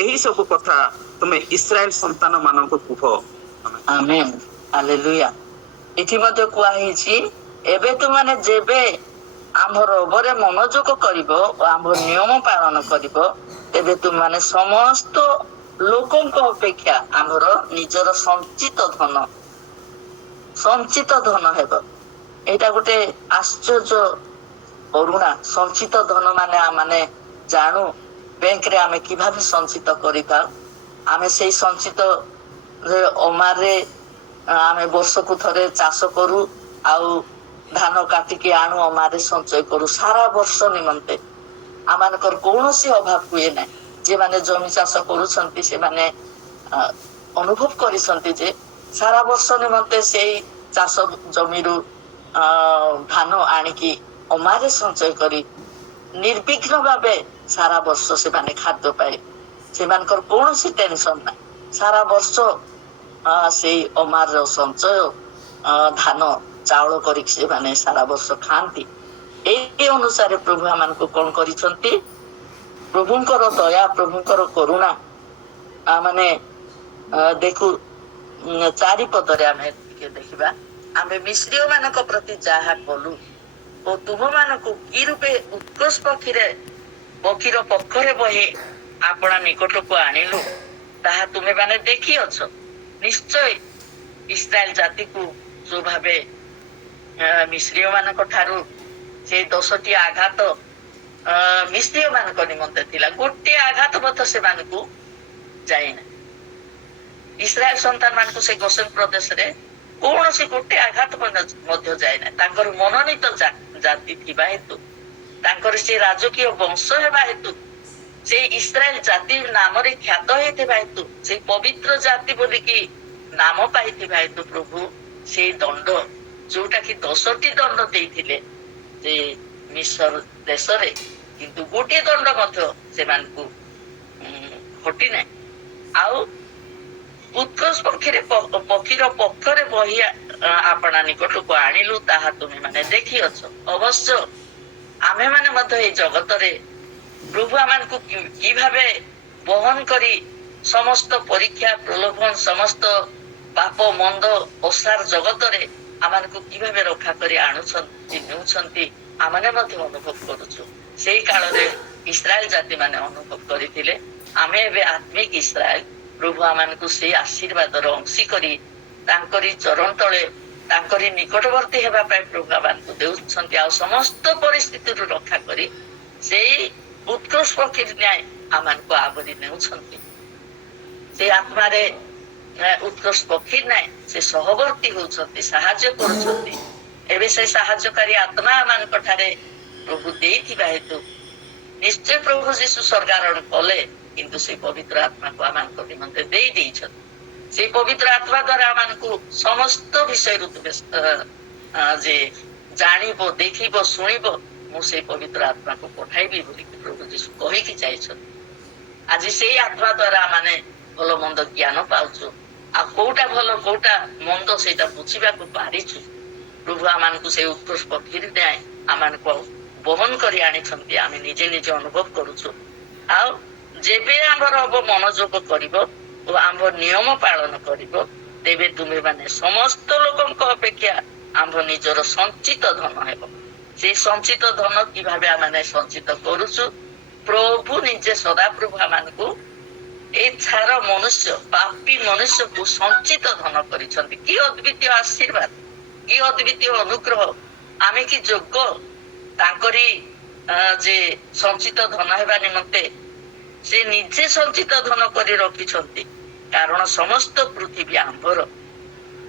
ଏହି ସବୁ କଥା ତୁମେ ଇସ୍ରାଏଲ ସନ୍ତାନ ମାନଙ୍କୁ କୁହ। ଆମେନ୍, ହାଲେଲୁୟା। ଏଠି ମଧ୍ୟ କୁହା ହେଇଛି, ଏବେ ତୁମେ ଯେବେ ଆମ ରୋଗରେ ମନୋଯୋଗ କରିବ ଓ ଆମ ନିୟମ ପାଳନ କରିବ, ତେବେ ତୁମେ ସମସ୍ତ ଲୋକଙ୍କ ଅପେକ୍ଷା ଆମର ନିଜର ସଞ୍ଚିତ ଧନ ହେବ। ଏଇଟା ଗୋଟେ ଆଶ୍ଚର୍ଯ୍ୟ କରୁଣା। ସଞ୍ଚିତ ଧନ ମାନେ ଜାଣୁ ବ୍ୟାଙ୍କରେ ଆମେ କିଭାବେ ସଞ୍ଚିତ କରିଥାଉ। ଆମେ ସେଇ ସଞ୍ଚିତ ଅମାରେ ଆମେ ବର୍ଷକୁ ଥରେ ଚାଷ କରୁ, ଆଉ ଧାନ କାଟିକି ଆଣୁ, ଅମାରେ ସଞ୍ଚୟ କରୁ ସାରା ବର୍ଷ ନିମନ୍ତେ। ଆମମାନଙ୍କର କୌଣସି ଅଭାବ ହୁଏ ନାହିଁ। ଯେମାନେ ଜମି ଚାଷ କରୁଛନ୍ତି ସେମାନେ ଅନୁଭବ କରିଛନ୍ତି ଯେ ସାରା ବର୍ଷ ନିମନ୍ତେ ସେଇ ଚାଷ ଜମିରୁ ଧାନ ଆଣିକି ଅମାରେ ସଞ୍ଚୟ କରି ନିର୍ବିଘ୍ନ ଭାବେ ସାରା ବର୍ଷ ସେମାନେ ଖାଦ୍ୟ ପାଏ। ସେମାନଙ୍କର କୌଣସି ଟେନସନ ନାହିଁ। ସାରା ବର୍ଷ ସେଇ ଅମାରର ସଞ୍ଚୟ ଧାନ ଚାଉଳ କରିକି ସେମାନେ ସାରା ବର୍ଷ ଖାଆନ୍ତି। ଏଇ ଅନୁସାରେ ପ୍ରଭୁ ଆମମାନଙ୍କୁ କଣ କରିଛନ୍ତି, ପ୍ରଭୁଙ୍କର ଦୟା, ପ୍ରଭୁଙ୍କର କରୁଣା ମାନେ ଦେଖୁ 4 ପଦରେ ଆମେ ଟିକେ ଦେଖିବା। ଆମେ ମିଶ୍ରୀୟ ମାନଙ୍କ ପ୍ରତି ଯାହା କଲୁ ଓ ତୁମମାନଙ୍କୁ କି ରୂପେ ଉତ୍କର୍ଷ ପକ୍ଷୀର ପକ୍ଷରେ ବହି ଆପଣା ନିକଟକୁ ଆଣିଲୁ, ତାହା ତୁମେ ଦେଖିଅଛ। ନିଶ୍ଚୟ ଇସ୍ରାଏଲ ଜାତିକୁ ଯୋଉ ଭାବେ ମିଶ୍ରୀୟ ମାନଙ୍କ ଠାରୁ ସେ 10ଟି ଆଘାତ ମିଶ୍ରୀୟ ମାନଙ୍କ ନିମନ୍ତେ ଥିଲା, ଗୋଟିଏ ଆଘାତ ମଧ୍ୟ ସେମାନଙ୍କୁ ଯାଇନା। ଇସ୍ରାଏଲ ସନ୍ତାନ ମାନଙ୍କୁ ସେ ଗୋସେନ ପ୍ରଦେଶରେ କୌଣସି ଗୋଟେ ଆଘାତ ମଧ୍ୟ ଯାଇନା। ତାଙ୍କର ମନୋନୀତ ଜାତି ଥିବା ହେତୁ, ତାଙ୍କର ସେ ରାଜକୀୟ ବଂଶ ହେବା ହେତୁ, ସେ ଇସ୍ରାଏଲ ଜାତି ନାମରେ ଖ୍ୟାତ ହେଇଥିବା ହେତୁ, ସେ ପବିତ୍ର ଜାତି ବୋଲିକି ନାମ ପାଇଥିବା ହେତୁ ପ୍ରଭୁ ସେଇ ଦଣ୍ଡ, ଯୋଉଟା କି 10ଟି ଦଣ୍ଡ ଦେଇଥିଲେ ଯେ ମିଶ୍ର ଦେଶରେ, କିନ୍ତୁ ଗୋଟିଏ ଦଣ୍ଡ ମଧ୍ୟ ସେମାନଙ୍କୁ ଘଟି ନାହିଁ। ଆଉ ଉତ୍କର୍ଷ ପକ୍ଷୀର ପକ୍ଷରେ ବହି ଆପଣା ନିକଟକୁ ଆଣିଲୁ, ତାହା ତୁମେ ମାନେ ଦେଖିଅଛ। ଅବଶ୍ୟ ଆମେ ମାନେ ମଧ୍ୟ ଏଇ ଜଗତରେ ପ୍ରଭୁ ଆମମାନଙ୍କୁ କିଭାବେ ବହନ କରି ସମସ୍ତ ପରୀକ୍ଷା ପ୍ରଲୋଭନ, ସମସ୍ତ ପାପ ମନ୍ଦ ଅସାର ଜଗତରେ ଆମମାନଙ୍କୁ କିଭାବେ ରକ୍ଷା କରି ଆଣୁଛନ୍ତି, ନେଉଛନ୍ତି, ଆମେ ମଧ୍ୟ ଅନୁଭବ କରୁଛୁ। ସେଇ କାଳରେ ଇସ୍ରାଏଲ ଜାତି ମାନେ ଅନୁଭବ କରିଥିଲେ। ଆମେ ଏବେ ଆତ୍ମିକ ଇସ୍ରାଏଲ, ପ୍ରଭୁ ଆମମାନଙ୍କୁ ସେଇ ଆଶୀର୍ବାଦର ଅଂଶୀ କରି ତାଙ୍କରି ଚରଣ ତଳେ ତାଙ୍କରି ନିକଟବର୍ତ୍ତୀ ହେବା ପାଇଁ ପ୍ରଭୁ ଆମମାନଙ୍କୁ ଦେଉଛନ୍ତି। ଆଉ ସମସ୍ତ ପରିସ୍ଥିତିରୁ ରକ୍ଷା କରି ସେଇ ଉତ୍କର୍ଷ ପକ୍ଷୀ ନ୍ୟାୟ ଆମମାନଙ୍କୁ ଆବରି ନେଉଛନ୍ତି। ସେ ଆତ୍ମାରେ ଉତ୍କର୍ଷ ପକ୍ଷୀ ନ୍ୟାୟ ସେ ସହବର୍ତ୍ତୀ ହଉଛନ୍ତି, ସାହାଯ୍ୟ କରୁଛନ୍ତି। ଏବେ ସେ ସାହାଯ୍ୟକାରୀ ଆତ୍ମା ଆମମାନଙ୍କ ଠାରେ ପ୍ରଭୁ ଦେଇଥିବା ହେତୁ ନିଶ୍ଚୟ ପ୍ରଭୁ ଯୀଶୁ ସ୍ୱର୍ଗାରୋହଣ କଲେ, କିନ୍ତୁ ସେ ପବିତ୍ର ଆତ୍ମାକୁ ଆମମାନଙ୍କ ନିମନ୍ତେ ଦେଇଛନ୍ତି। ସେଇ ପବିତ୍ର ଆତ୍ମା ଦ୍ଵାରା ଆମମାନଙ୍କୁ ସମସ୍ତ ବିଷୟରୁ ଯେ ଜାଣିବ, ଦେଖିବ, ଶୁଣିବ, ମୁଁ ସେଇ ପବିତ୍ର ଆତ୍ମାକୁ ପଠାଇବି ବୋଲିକି ପ୍ରଭୁ ଯୀଶୁ କହିକି ଯାଇଛନ୍ତି। ଆଜି ସେଇ ଆତ୍ମା ଦ୍ଵାରା ଆମେ ଭଲ ମନ୍ଦ ଜ୍ଞାନ ପାଉଛୁ, ଆଉ କୋଉଟା ଭଲ କୋଉଟା ମନ୍ଦ ସେଇଟା ବୁଝିବାକୁ ପାରିଛୁ। ପ୍ରଭୁ ଆମମାନଙ୍କୁ ସେଇ ଉତ୍କର୍ଷ ପକ୍ଷୀରେ ନ୍ୟାୟ ଆମମାନଙ୍କୁ ବହନ କରି ଆଣିଛନ୍ତି, ଆମେ ନିଜେ ନିଜେ ଅନୁଭବ କରୁଛୁ। ଆଉ ଯେବେ ଆମର ହବ ମନୋଯୋଗ କରିବ ଓ ଆମ୍ଭ ନିୟମ ପାଳନ କରିବ, ତେବେ ତୁମେ ମାନେ ସମସ୍ତ ଲୋକଙ୍କ ଅପେକ୍ଷା ଆମ୍ଭ ନିଜର ସଞ୍ଚିତ ଧନ ହେବ। ସେଇ ସଞ୍ଚିତ ଧନ କିଭାବେ ଆମେ ସଞ୍ଚିତ କରୁଛୁ? ପ୍ରଭୁ ନିଜେ ସଦାପ୍ରଭୁ ଆମମାନଙ୍କୁ ଏଇ ଛାର ମନୁଷ୍ୟ, ପାପୀ ମନୁଷ୍ୟକୁ ସଞ୍ଚିତ ଧନ କରିଛନ୍ତି। କି ଅଦ୍ବିତୀୟ ଆଶୀର୍ବାଦ, କି ଅଦ୍ବିତୀୟ ଅନୁଗ୍ରହ! ଆମେ କି ଯୋଗ୍ୟ ତାଙ୍କରି ଯେ ସଞ୍ଚିତ ଧନ ହେବା ନିମନ୍ତେ ସେ ନିଜେ ସଞ୍ଚିତ ଧନ କରି ରଖିଛନ୍ତି, କାରଣ ସମସ୍ତ ପୃଥିବୀ ଆମ୍ଭର।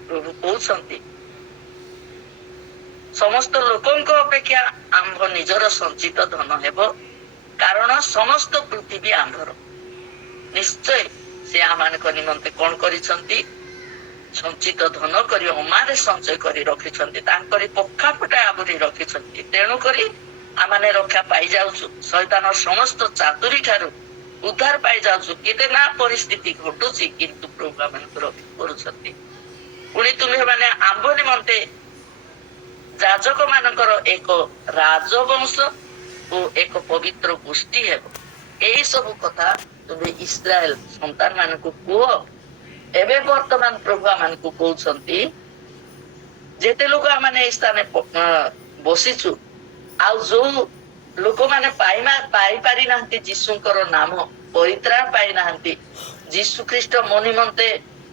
ପ୍ରଭୁ କହୁଛନ୍ତି ସମସ୍ତ ଲୋକଙ୍କ ଅପେକ୍ଷା ଆମ୍ଭ ନିଜର ସଞ୍ଚିତ ଧନ ହେବ, କାରଣ ସମସ୍ତ ପୃଥିବୀ ଆମ୍ଭର। ନିଶ୍ଚୟ ସେ ଆମମାନଙ୍କ ନିମନ୍ତେ କଣ କରିଛନ୍ତି? ସଞ୍ଚିତ ଧନ କରି ଅମାରେ ସଞ୍ଚୟ କରି ରଖିଛନ୍ତି, ତାଙ୍କରି ପକ୍ଷାପଟେ ଆବରି ରଖିଛନ୍ତି। ତେଣୁକରି ଆମେ ରକ୍ଷା ପାଇଯାଉଛୁ, ଶୈତାନର ସମସ୍ତ ଚାତୁରୀ ଠାରୁ ଉଦ୍ଧାର ପାଇଯାଉଛୁ। କେତେ ନା ପରିସ୍ଥିତି ଘଟୁଛି, କିନ୍ତୁ ପ୍ରଭୁ ଆମମାନଙ୍କୁ ରକ୍ଷା କରୁଛନ୍ତି। ପୁଣି ତୁମେ ମାନେ ଆମ୍ଭ ନିମନ୍ତେ ଯାଜକ ମାନଙ୍କର ଏକ ରାଜବଂଶ ଓ ଏକ ପବିତ୍ର ଗୋଷ୍ଠୀ ହେବ। ଏଇ ସବୁ କଥା ତୁମେ ଇସ୍ରାଏଲ ସନ୍ତାନ ମାନଙ୍କୁ କୁହ। ଏବେ ବର୍ତ୍ତମାନ ପ୍ରଭୁ ଆମମାନଙ୍କୁ କହୁଛନ୍ତି, ଯେତେ ଲୋକ ଆମେ ଏଇ ସ୍ଥାନରେ ବସିଛୁ, ଆଉ ଯୋଉ ଲୋକମାନେ ପାଇପାରି ନାହାନ୍ତି ଯୀଶୁଙ୍କର ନାମ, ପରିତ୍ରାଣ ପାଇନାହାନ୍ତି, ଯୀଶୁ ଖ୍ରୀଷ୍ଟ ମୋ ନିମନ୍ତେ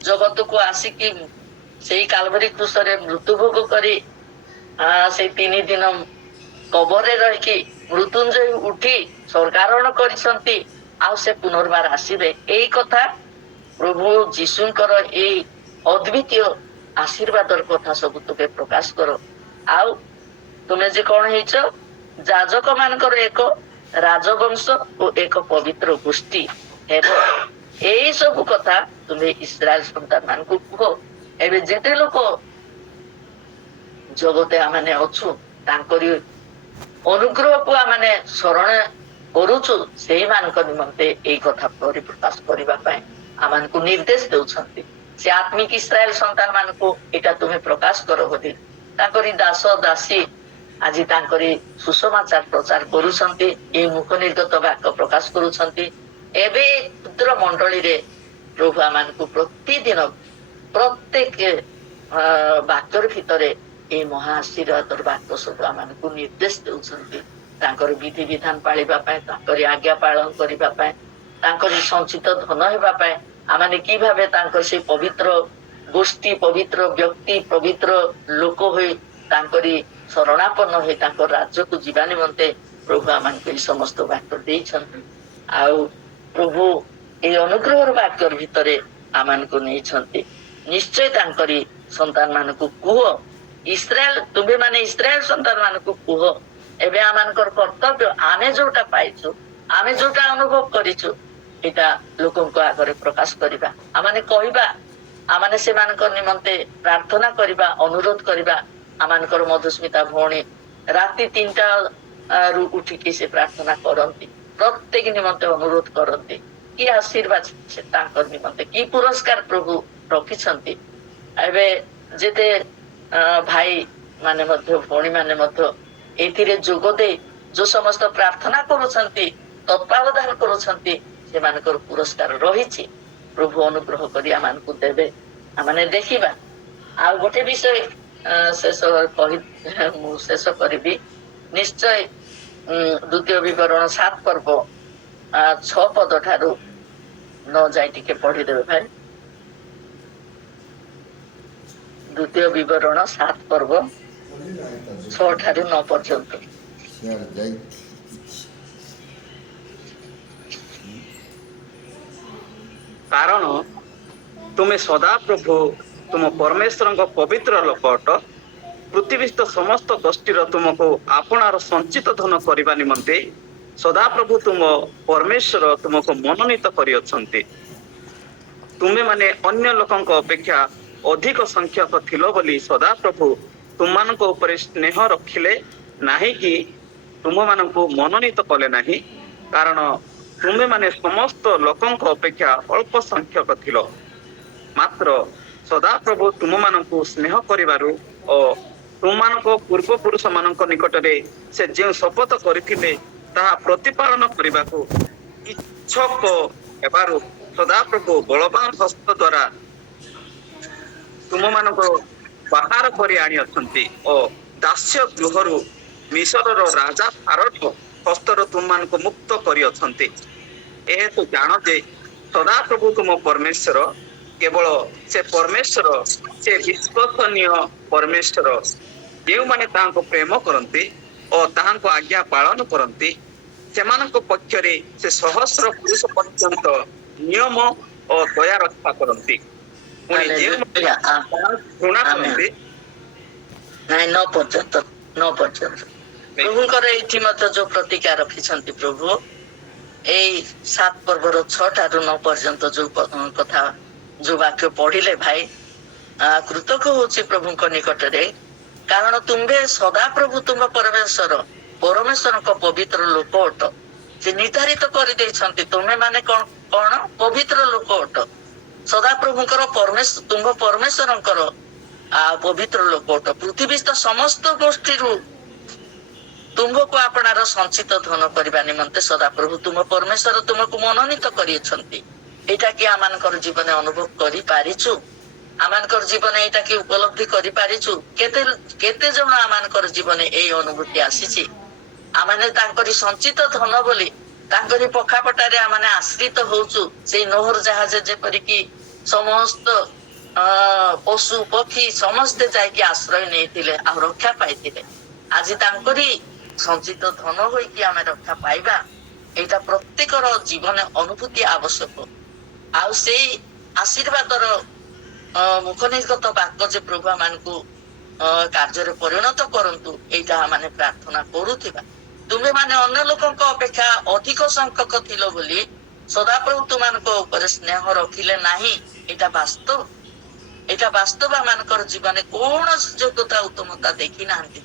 ଜଗତକୁ ଆସିକି ସେଇ କାଲଭରୀ କ୍ରୁଶରେ ମୃତ୍ୟୁଭୋଗ କରି ସେଇ 3 ଦିନ କବରରେ ରହିକି ମୃତ୍ୟୁଞ୍ଜୟ ଉଠି ସ୍ୱର୍ଗାରୋହଣ କରିଛନ୍ତି, ଆଉ ସେ ପୁନର୍ବାର ଆସିବେ। ଏଇ କଥା ପ୍ରଭୁ ଯୀଶୁଙ୍କର ଏଇ ଅଦ୍ବିତୀୟ ଆଶୀର୍ବାଦର କଥା ସବୁ ତୁମେ ପ୍ରକାଶ କର। ଆଉ ତୁମେ ଯେ କଣ ହେଇଛ? ଯାଜକ ମାନଙ୍କର ଏକ ରାଜବଂଶ ଓ ଏକ ପବିତ୍ର ଗୋଷ୍ଠୀ ହେବ। ଏଇ ସବୁ କଥା ତୁମେ ଇସ୍ରାଏଲ ସନ୍ତାନ ମାନଙ୍କୁ କୁହ। ଏବେ ଯେତେ ଲୋକ ଜଗତେ ଆମେ ଅଛୁ, ତାଙ୍କରି ଅନୁଗ୍ରହକୁ ଆମେ ଶରଣ କରୁଛୁ, ସେଇମାନଙ୍କ ନିମନ୍ତେ ଏଇ କଥା ପରିପ୍ରକାଶ କରିବା ପାଇଁ ଆମମାନଙ୍କୁ ନିର୍ଦ୍ଦେଶ ଦେଉଛନ୍ତି। ସେ ଆତ୍ମିକ ଇସ୍ରାଏଲ ସନ୍ତାନ ମାନଙ୍କୁ ଏଇଟା ତୁମେ ପ୍ରକାଶ କର ବୋଲି ତାଙ୍କରି ଦାସ ଦାସୀ ଆଜି ତାଙ୍କରି ସୁସମାଚାର ପ୍ରଚାର କରୁଛନ୍ତି, ଏଇ ମୁଖ ନିର୍ଗତ ବାକ୍ୟ ପ୍ରକାଶ କରୁଛନ୍ତି। ଏବେ କ୍ଷୁଦ୍ର ମଣ୍ଡଳୀରେ ପ୍ରଭୁ ଆମମାନଙ୍କୁ ପ୍ରତିଦିନ ପ୍ରତ୍ୟେକ ବାକ୍ୟର ଭିତରେ ଏଇ ମହା ଆଶୀର୍ବାଦର ବାକ୍ୟ ସବୁ ଆମମାନଙ୍କୁ ନିର୍ଦ୍ଦେଶ ଦେଉଛନ୍ତି। ତାଙ୍କର ବିଧି ବିଧାନ ପାଳିବା ପାଇଁ, ତାଙ୍କରି ଆଜ୍ଞା ପାଳନ କରିବା ପାଇଁ, ତାଙ୍କରି ସଞ୍ଚିତ ଧନ ହେବା ପାଇଁ ଆମେ କିଭାବେ ତାଙ୍କର ସେଇ ପବିତ୍ର ଗୋଷ୍ଠୀ, ପବିତ୍ର ବ୍ୟକ୍ତି, ପବିତ୍ର ଲୋକ ହୋଇ ତାଙ୍କରି ଶରଣାପନ୍ନ ହୋଇ ତାଙ୍କ ରାଜ୍ୟକୁ ଯିବା ନିମନ୍ତେ ପ୍ରଭୁ ଆମମାନଙ୍କୁ ଏଇ ସମସ୍ତ ବାକ୍ୟ ଦେଇଛନ୍ତି। ଆଉ ପ୍ରଭୁ ଏଇ ଅନୁଗ୍ରହର ବାକ୍ୟ ଭିତରେ ଆମମାନଙ୍କୁ ନେଇଛନ୍ତି। ନିଶ୍ଚୟ ତାଙ୍କରି ସନ୍ତାନ ମାନଙ୍କୁ କୁହ, ଇସ୍ରାଏଲ ତୁମେ ମାନେ ଇସ୍ରାଏଲ ସନ୍ତାନ ମାନଙ୍କୁ କୁହ, ଏବେ ଆମମାନଙ୍କର କର୍ତ୍ତବ୍ୟ ଆମେ ଯୋଉଟା ପାଇଛୁ, ଆମେ ଯୋଉଟା ଅନୁଭବ କରିଛୁ, ଏଇଟା ଲୋକଙ୍କ ଆଗରେ ପ୍ରକାଶ କରିବା। ଆମମାନେ କହିବା, ଆମମାନେ ସେମାନଙ୍କ ନିମନ୍ତେ ପ୍ରାର୍ଥନା କରିବା, ଅନୁରୋଧ କରିବା। ଆମମାନଙ୍କର ମଧୁସ୍ମିତା ଭଉଣୀ ରାତି 3ଟାରୁ ଉଠିକି ସେ ପ୍ରାର୍ଥନା କରନ୍ତି, ପ୍ରତ୍ୟେକ ନିମନ୍ତେ ଅନୁରୋଧ କରନ୍ତି। କି ଆଶୀର୍ବାଦ ସେ ତାଙ୍କ ନିମନ୍ତେ, କି ପୁରସ୍କାର ପ୍ରଭୁ ରଖିଛନ୍ତି। ଏବେ ଯେତେ ଭାଇ ମାନେ ମଧ୍ୟ, ଭଉଣୀ ମାନେ ମଧ୍ୟ ଏଥିରେ ଯୋଗ ଦେଇ ଯୋଉ ସମସ୍ତ ପ୍ରାର୍ଥନା କରୁଛନ୍ତି, ତତ୍ତ୍ୱାବଧାନ କରୁଛନ୍ତି, ସେମାନଙ୍କର ପୁରସ୍କାର ରହିଛି। ପ୍ରଭୁ ଅନୁଗ୍ରହ କରି ଆମମାନଙ୍କୁ ଦେବେ। ଆମେ ଦେଖିବା। ଆଉ ଗୋଟେ ବିଷୟ ଶେଷ ମୁଁ ଶେଷ କରିବି। ନିଶ୍ଚୟ ଦ୍ୱିତୀୟ ବିବରଣ 7 ପର୍ବ 6 ପଦ ଠାରୁ ନ ଯାଇ ଟିକେ ପଢିଦେବେ ଭାଇ। ଦ୍ୱିତୀୟ ବିବରଣ 7 ପର୍ବ 6 ଠାରୁ 9 ପର୍ଯ୍ୟନ୍ତ। କାରଣ ତୁମେ ସଦାପ୍ରଭୁ ତୁମ ପରମେଶ୍ୱରଙ୍କ ପବିତ୍ର ଲୋକ ଅଟ। ପୃଥିବୀସ୍ଥ ସମସ୍ତ ଗୋଷ୍ଠୀର ତୁମକୁ ଆପଣାର ସଞ୍ଚିତ ଧନ କରିବା ନିମନ୍ତେ ସଦାପ୍ରଭୁ ତୁମ ପରମେଶ୍ୱର ତୁମକୁ ମନୋନୀତ କରିଅଛନ୍ତି। ତୁମେ ମାନେ ଅନ୍ୟ ଲୋକଙ୍କ ଅପେକ୍ଷା ଅଧିକ ସଂଖ୍ୟକ ଥିଲ ବୋଲି ସଦାପ୍ରଭୁ ତୁମମାନଙ୍କ ଉପରେ ସ୍ନେହ ରଖିଲେ ନାହିଁ କି ତୁମମାନଙ୍କୁ ମନୋନୀତ କଲେ ନାହିଁ, କାରଣ ତୁମେ ମାନେ ସମସ୍ତ ଲୋକଙ୍କ ଅପେକ୍ଷା ଅଳ୍ପ ସଂଖ୍ୟକ ଥିଲ। ମାତ୍ର ସଦାପ୍ରଭୁ ତୁମମାନଙ୍କୁ ସ୍ନେହ କରିବାରୁ ଓ ତୁମମାନଙ୍କ ପୂର୍ବପୁରୁଷ ମାନଙ୍କ ନିକଟରେ ସେ ଯେଉଁ ଶପଥ କରିଥିଲେ ତାହା ପ୍ରତିପାଳନ କରିବାକୁ ଇଚ୍ଛୁକ ହେବାରୁ ସଦାପ୍ରଭୁ ବଳବାନ ହସ୍ତ ଦ୍ୱାରା ତୁମମାନଙ୍କୁ ବାହାର କରି ଆଣିଅଛନ୍ତି ଓ ଦାସ୍ୟ ଗୃହରୁ ମିଶରର ରାଜା ଫାରୋଙ୍କ ହସ୍ତରୁ ତୁମମାନଙ୍କୁ ମୁକ୍ତ କରିଅଛନ୍ତି। ଏହେତୁ ଜାଣ ଯେ ସଦାପ୍ରଭୁ ତୁମ ପରମେଶ୍ୱର, କେବଳ ସେ ପରମେଶ୍ୱର, ସେ ବିଶ୍ୱସନୀୟ ପରମେଶ୍ୱର। ଯେଉଁମାନେ ତାହାଙ୍କୁ ପ୍ରେମ କରନ୍ତି ଓ ତାହାଙ୍କ ଆଜ୍ଞା ପାଳନ କରନ୍ତି, ସେମାନଙ୍କ ପକ୍ଷରେ ସେ ସହସ୍ର ପୁରୁଷ ପର୍ଯ୍ୟନ୍ତ ନିୟମ ଓ ଦୟା ରକ୍ଷା କରନ୍ତି। ପୁଣି ଯେଉଁମାନେ ଘୃଣା କରନ୍ତି, ନାଇଁ 9 ପର୍ଯ୍ୟନ୍ତ ପ୍ରଭୁଙ୍କର ଏଇଠି ମଧ୍ୟ ଯୋଉ ପ୍ରତିଜ୍ଞା ରଖିଛନ୍ତି ପ୍ରଭୁ, ଏଇ 7 ପର୍ବର 6 ଠାରୁ 9 ପର୍ଯ୍ୟନ୍ତ ଯୋଉ କଥା, ଯୋଉ ବାକ୍ୟ ପଢିଲେ ଭାଇ, କୃତଜ୍ଞ ହଉଛି ପ୍ରଭୁଙ୍କ ନିକଟରେ। କାରଣ ତୁମ୍ଭେ ସଦାପ୍ରଭୁ ତୁମ ପରମେଶ୍ୱରଙ୍କ ପବିତ୍ର ଲୋକ ଅଟ। ସେ ନିର୍ଦ୍ଧାରିତ କରିଦେଇଛନ୍ତି ତୁମେ ମାନେ କଣ ପବିତ୍ର ଲୋକ ଅଟ। ସଦାପ୍ରଭୁଙ୍କର ତୁମ ପରମେଶ୍ୱରଙ୍କର ପବିତ୍ର ଲୋକ ଅଟ। ପୃଥିବୀସ୍ଥ ସମସ୍ତ ଗୋଷ୍ଠୀରୁ ତୁମ୍ଭକୁ ଆପଣାର ସଞ୍ଚିତ ଧନ କରିବା ନିମନ୍ତେ ସଦାପ୍ରଭୁ ତୁମ ପରମେଶ୍ୱର ତୁମକୁ ମନୋନୀତ କରିଅଛନ୍ତି। ଏଇଟା କି ଆମମାନଙ୍କର ଜୀବନରେ ଅନୁଭବ କରିପାରିଛୁ? ଆମମାନଙ୍କର ଜୀବନ ଏଇଟା କି ଉପଲବ୍ଧି କରିପାରିଛୁ? କେତେ ଜଣ ଆମମାନଙ୍କର ଜୀବନରେ ଏଇ ଅନୁଭୂତି ଆସିଛି? ଆମମାନେ ତାଙ୍କରି ସଞ୍ଚିତ ଧନ ବୋଲି ତାଙ୍କରି ପଖାପଟାରେ ଆମମାନେ ଆଶ୍ରିତ ହଉଛୁ। ସେଇ ନୋହର ଜାହାଜ ଯେପରିକି ସମସ୍ତ ପଶୁ ପକ୍ଷୀ ସମସ୍ତେ ଯାଇକି ଆଶ୍ରୟ ନେଇଥିଲେ ଆଉ ରକ୍ଷା ପାଇଥିଲେ। ଆଜି ତାଙ୍କରି ସଞ୍ଚିତ ଧନ ହୋଇକି ଆମେ ରକ୍ଷା ପାଇବା, ଏଇଟା ପ୍ରତ୍ୟେକର ଜୀବନ ଅନୁଭୂତି ଆବଶ୍ୟକ। ଆଉ ସେଇ ଆଶୀର୍ବାଦର ମୁଖ ନିର୍ଗତ ବାକ୍ୟ ଯେ ପ୍ରଭୁ ଆମମାନଙ୍କୁ କାର୍ଯ୍ୟରେ ପରିଣତ କରନ୍ତୁ, ଏଇଟା ଆମେ ପ୍ରାର୍ଥନା କରୁଥିବା। ତୁମେ ମାନେ ଅନ୍ୟ ଲୋକଙ୍କ ଅପେକ୍ଷା ଅଧିକ ସଂଖ୍ୟକ ଥିଲ ବୋଲି ସଦାପ୍ରଭୁ ତୁମମାନଙ୍କ ଉପରେ ସ୍ନେହ ରଖିଲେ ନାହିଁ। ଏଇଟା ବାସ୍ତବ। ଆମମାନଙ୍କର ଜୀବନରେ କୌଣସି ଯୋଗ୍ୟତା ଉତ୍ତମତା ଦେଖି ନାହାନ୍ତି।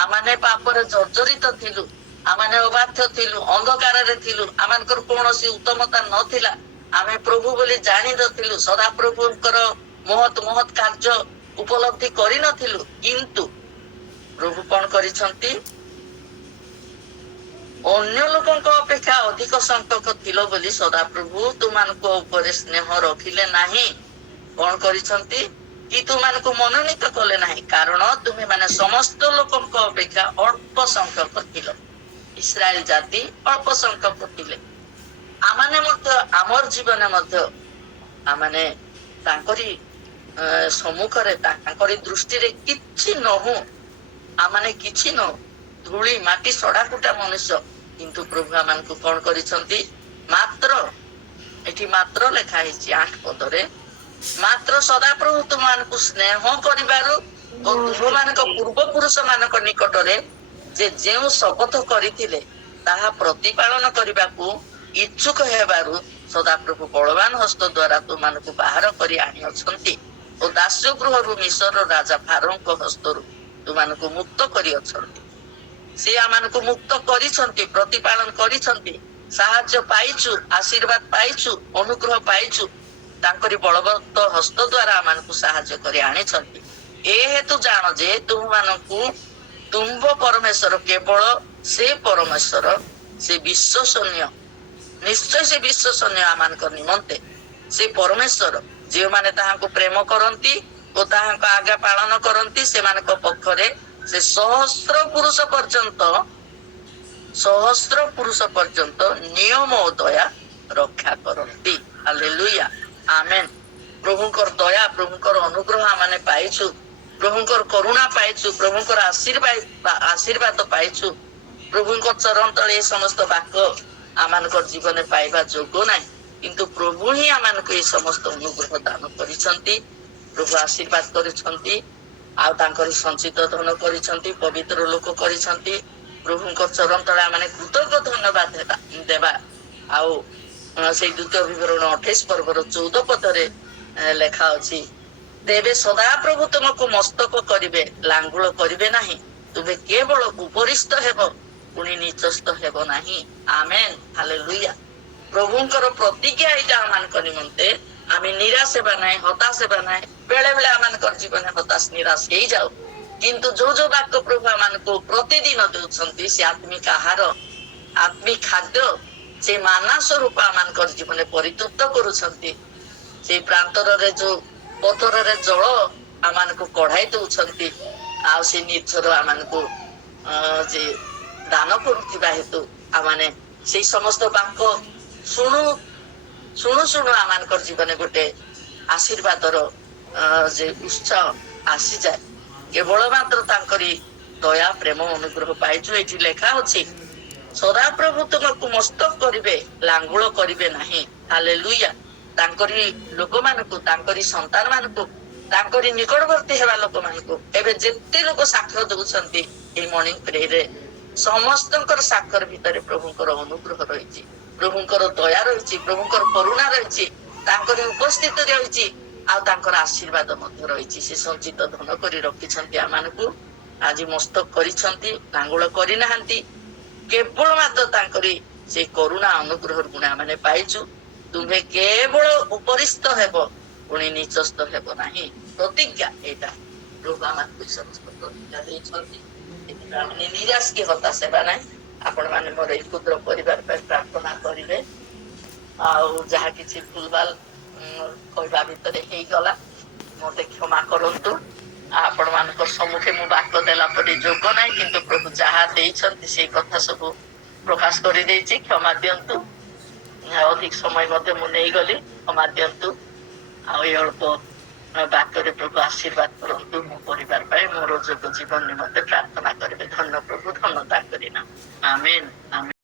ଆମମାନେ ପାପରେ ଜର୍ଜରିତ ଥିଲୁ, ଆମମାନେ ଅବାଧ୍ୟ ଥିଲୁ, ଅନ୍ଧକାରରେ ଥିଲୁ, ଆମମାନଙ୍କର କୌଣସି ଉତ୍ତମତା ନଥିଲା। ଆମେ ପ୍ରଭୁ ବୋଲି ଜାଣି ନଥିଲୁ, ସଦାପ୍ରଭୁଙ୍କର ମହତ୍ କାର୍ଯ୍ୟ ଉପଲବ୍ଧି କରିନଥିଲୁ। କିନ୍ତୁ ପ୍ରଭୁ କଣ କରିଛନ୍ତି? ଅନ୍ୟ ଲୋକଙ୍କ ଅପେକ୍ଷା ଅଧିକ ସଂଖ୍ୟକ ଥିଲ ବୋଲି ସଦାପ୍ରଭୁ ତୁମମାନଙ୍କ ଉପରେ ସ୍ନେହ ରଖିଲେ ନାହିଁ। କଣ କରିଛନ୍ତି? କି ତୁମମାନଙ୍କୁ ମନୋନୀତ କଲେ ନାହିଁ, କାରଣ ତୁମେ ମାନେ ସମସ୍ତ ଲୋକଙ୍କ ଅପେକ୍ଷା ଅଳ୍ପ ସଂଖ୍ୟକ ଥିଲ। ଇସ୍ରାଏଲ ଜାତି ଅଳ୍ପ ସଂଖ୍ୟକ ଥିଲେ। ଆମମାନେ ମଧ୍ୟ ଆମର ଜୀବନ ମଧ୍ୟ ଆମମାନେ ତାଙ୍କରି ସମ୍ମୁଖରେ, ତାଙ୍କରି ଦୃଷ୍ଟିରେ କିଛି ନହୁ, ଆମମାନେ କିଛି ନ ଧୂଳି ମାଟି ସଢାକୁଟା ମନୁଷ୍ୟ, କିନ୍ତୁ ପ୍ରଭୁ ଆମମାନଙ୍କୁ କଣ କରିଛନ୍ତି? ମାତ୍ର ଏଠି ମାତ୍ର ଲେଖା ହେଇଛି 8 ପଦରେ, ମାତ୍ର ସଦାପ୍ରଭୁ ତୁମମାନଙ୍କୁ ସ୍ନେହ କରିବାରୁ ଓ ତୁମମାନଙ୍କ ପୂର୍ବ ପୁରୁଷ ମାନଙ୍କ ନିକଟରେ ଯେ ଯେଉଁ ଶପଥ କରିଥିଲେ ତାହା ପ୍ରତିପାଳନ କରିବାକୁ ଇଚ୍ଛୁକ ହେବାରୁ ସଦାପ୍ରଭୁ ବଳବାନ ହସ୍ତ ଦ୍ଵାରା ତୁମମାନଙ୍କୁ ବାହାର କରି ଆଣିଅଛନ୍ତି ଓ ଦାସ୍ୟ ଗୃହରୁ ମିଶର ରାଜା ଫାରୋଙ୍କ ହସ୍ତରୁ ତୁମମାନଙ୍କୁ ମୁକ୍ତ କରିଅଛନ୍ତି। ସେ ଆମମାନଙ୍କୁ ମୁକ୍ତ କରିଛନ୍ତି, ପ୍ରତିପାଳନ କରିଛନ୍ତି, ସାହାଯ୍ୟ ପାଇଛୁ, ଆଶୀର୍ବାଦ ପାଇଛୁ, ଅନୁଗ୍ରହ ପାଇଛୁ। ତାଙ୍କରି ବଳବନ୍ତ ହସ୍ତ ଦ୍ଵାରା ଆମମାନଙ୍କୁ ସାହାଯ୍ୟ କରି ଆଣିଛନ୍ତି। ଏ ହେତୁ ଜାଣ ଯେ ତୁମମାନଙ୍କୁ ତୁମ୍ଭ ପରମେଶ୍ୱର କେବଳ ସେ ପରମେଶ୍ୱର, ସେ ବିଶ୍ୱସନୀୟ, ନିଶ୍ଚୟ ସେ ବିଶ୍ୱସନୀୟ ଆମମାନଙ୍କ ନିମନ୍ତେ। ସେ ପରମେଶ୍ୱର ଯେଉଁମାନେ ତାହାଙ୍କୁ ପ୍ରେମ କରନ୍ତି ଓ ତାହାଙ୍କ ଆଜ୍ଞା ପାଳନ କରନ୍ତି, ସେମାନଙ୍କ ପକ୍ଷରେ ସେ ସହସ୍ର ପୁରୁଷ ପର୍ଯ୍ୟନ୍ତ ନିୟମ ଓ ଦୟା ରକ୍ଷା କରନ୍ତି। ହାଲେଲୁୟା, ଆମେନ୍। ପ୍ରଭୁଙ୍କର ଦୟା, ପ୍ରଭୁଙ୍କର ଅନୁଗ୍ରହ ଆମେ ପାଇଛୁ, ପ୍ରଭୁଙ୍କର କରୁଣା ପାଇଛୁ, ପ୍ରଭୁଙ୍କର ଆଶୀର୍ବାଦ ପାଇଛୁ। ପ୍ରଭୁଙ୍କ ଚରଣ ତଳେ ଏ ସମସ୍ତ ବାକ୍ୟ ଆମମାନଙ୍କର ଜୀବନରେ ପାଇବା ଯୋଗ ନାହିଁ, କିନ୍ତୁ ପ୍ରଭୁ ହିଁ ଆମମାନଙ୍କୁ ଏ ସମସ୍ତ ଅନୁଗ୍ରହ ଦାନ କରିଛନ୍ତି। ପ୍ରଭୁ ଆଶୀର୍ବାଦ କରିଛନ୍ତି, ଆଉ ତାଙ୍କର ସଞ୍ଚିତ ଧନ କରିଛନ୍ତି, ପବିତ୍ର ଲୋକ କରିଛନ୍ତି। ପ୍ରଭୁଙ୍କ ଚରଣ ତଳେ ଆମେ କୃତଜ୍ଞ ଧନ୍ୟବାଦ ଦେବା। ଆଉ ସେଇ ଦ୍ୱିତୀୟ ବିବରଣ 28 ପର୍ବର 14 ପଦରେ ଲେଖା ଅଛି, ତେବେ ସଦାପ୍ରଭୁ ତୁମକୁ ମସ୍ତକ କରିବେ, ଲାଙ୍ଗୁଳ କରିବେ ନାହିଁ। ତୁମେ କେବଳ ଉପରିସ୍ଥ ହେବ, ପୁଣି ନିଚସ୍ଥ ହେବ ନାହିଁ। ଆମେନ୍, ହାଲେଲୁୟା। ପ୍ରଭୁଙ୍କର ପ୍ରତିଜ୍ଞା ଏଇଟା ଆମମାନଙ୍କ ନିମନ୍ତେ। ଆମେ ନିରାଶ ହେବା ନାହିଁ, ହତାଶ ହେବା ନାହିଁ। ବେଳେ ବେଳେ ଆମମାନଙ୍କର ଜୀବନରେ ହତାଶ ନିରାଶ ହେଇଯାଉ, କିନ୍ତୁ ଯୋଉ ବାକ୍ୟ ପ୍ରଭୁ ଆମମାନଙ୍କୁ ପ୍ରତିଦିନ ଦଉଛନ୍ତି, ସେ ଆତ୍ମିକ ଆହାର, ଆତ୍ମିକ ଖାଦ୍ୟ, ସେ ମାନା ସ୍ୱରୂପ ଆମମାନଙ୍କର ଜୀବନରେ ପରିତୃପ୍ତ କରୁଛନ୍ତି। ସେଇ ପ୍ରାନ୍ତରରେ ଯୋଉ ପଥରରେ ଜଳ ଆମମାନଙ୍କୁ କଢାଇ ଦଉଛନ୍ତି, ଆଉ ସେ ନିର୍ଝର ଆମମାନଙ୍କୁ ଯେ ଦାନ କରୁଥିବା ହେତୁ ଆମମାନେ ସେଇ ସମସ୍ତ ବାକ୍ୟ ଶୁଣୁ ଶୁଣୁ ଆମମାନଙ୍କର ଜୀବନରେ ଗୋଟେ ଆଶୀର୍ବାଦର ଯେ ଉତ୍ସାହ ଆସିଯାଏ। କେବଳ ମାତ୍ର ତାଙ୍କରି ଦୟା ପ୍ରେମ ଅନୁଗ୍ରହ ପାଇଛୁ। ଏଠି ଲେଖା ଅଛି, ସଦାପ୍ରଭୁ ତୁମକୁ ମସ୍ତକ କରିବେ, ଲାଙ୍ଗୁଳ କରିବେ ନାହିଁ। ହାଲେଲୁୟା। ତାଙ୍କରି ଲୋକମାନଙ୍କୁ, ତାଙ୍କରି ସନ୍ତାନ ମାନଙ୍କୁ, ତାଙ୍କରି ନିକଟବର୍ତ୍ତୀ ହେବା ଲୋକମାନଙ୍କୁ ଏବେ ଯେତେ ଲୋକ ସାକ୍ଷ୍ୟ ଦଉଛନ୍ତି ଏଇ ମର୍ଣ୍ଣିଂ ପ୍ରେରେ, ସମସ୍ତଙ୍କର ସାକ୍ଷର ଭିତରେ ପ୍ରଭୁଙ୍କର ଅନୁଗ୍ରହ ରହିଛି, ପ୍ରଭୁଙ୍କର ଦୟା ରହିଛି, ପ୍ରଭୁଙ୍କର କରୁଣା ରହିଛି, ତାଙ୍କରି ଉପସ୍ଥିତି ରହିଛି, ଆଉ ତାଙ୍କର ଆଶୀର୍ବାଦ ମଧ୍ୟ ରହିଛି। ସେ ସଞ୍ଚିତ ଧନ କରି ରଖିଛନ୍ତି ଆମମାନଙ୍କୁ। ଆଜି ମସ୍ତକ କରିଛନ୍ତି, ଲାଙ୍ଗୁଳ କରିନାହାନ୍ତି। କେବଳ ମାତ୍ର ତାଙ୍କରି ସେ କରୁଣା ଅନୁଗ୍ରହର ଗୁଣ ଆମେ ପାଇଛୁ। ତୁମେ କେବଳ ଉପରିସ୍ଥ ହେବ, ପୁଣି ନିଚସ୍ଥ ହେବ ନାହିଁ। ପ୍ରତିଜ୍ଞା ଏଇଟା ପ୍ରଭୁ ଆମକୁ ସମସ୍ତ ପ୍ରତିଜ୍ଞା ଦେଇଛନ୍ତି। ସେଥିପାଇଁ ଆମେ ନିରାଶ କି ହତାଶ ହେବା ନାହିଁ। ଆପଣ ମାନେ ମୋର ଏଇ କ୍ଷୁଦ୍ର ପରିବାର ପାଇଁ ପ୍ରାର୍ଥନା କରିବେ। ଆଉ ଯାହା କିଛି ଭୁଲଭାଲ କହିବା ଭିତରେ ହେଇଗଲା, ମତେ କ୍ଷମା କରନ୍ତୁ। ଆପଣ ମାନଙ୍କର ସମ୍ମୁଖେ ମୁଁ ବାକ୍ୟ ଦେଲା ପରି ଯୋଗ ନାହିଁ, କିନ୍ତୁ ପ୍ରଭୁ ଯାହା ଦେଇଛନ୍ତି ସେଇ କଥା ସବୁ ପ୍ରକାଶ କରିଦେଇଛି। କ୍ଷମା ଦିଅନ୍ତୁ। ଅଧିକ ସମୟ ମଧ୍ୟ ମୁଁ ନେଇଗଲି, କ୍ଷମା ଦିଅନ୍ତୁ। ଆଉ ଏ ଅଳ୍ପ ବାକ୍ୟରେ ପ୍ରଭୁ ଆଶୀର୍ବାଦ କରନ୍ତୁ ମୋ ପରିବାର ପାଇଁ, ମୋର ଯୋଗ ଜୀବନ ନିମନ୍ତେ ପ୍ରାର୍ଥନା କରିବେ। ଧନ୍ୟ ପ୍ରଭୁ, ଧନ୍ୟ ତାଙ୍କରି ନାମ। ଆମେନ୍, ଆମେନ୍।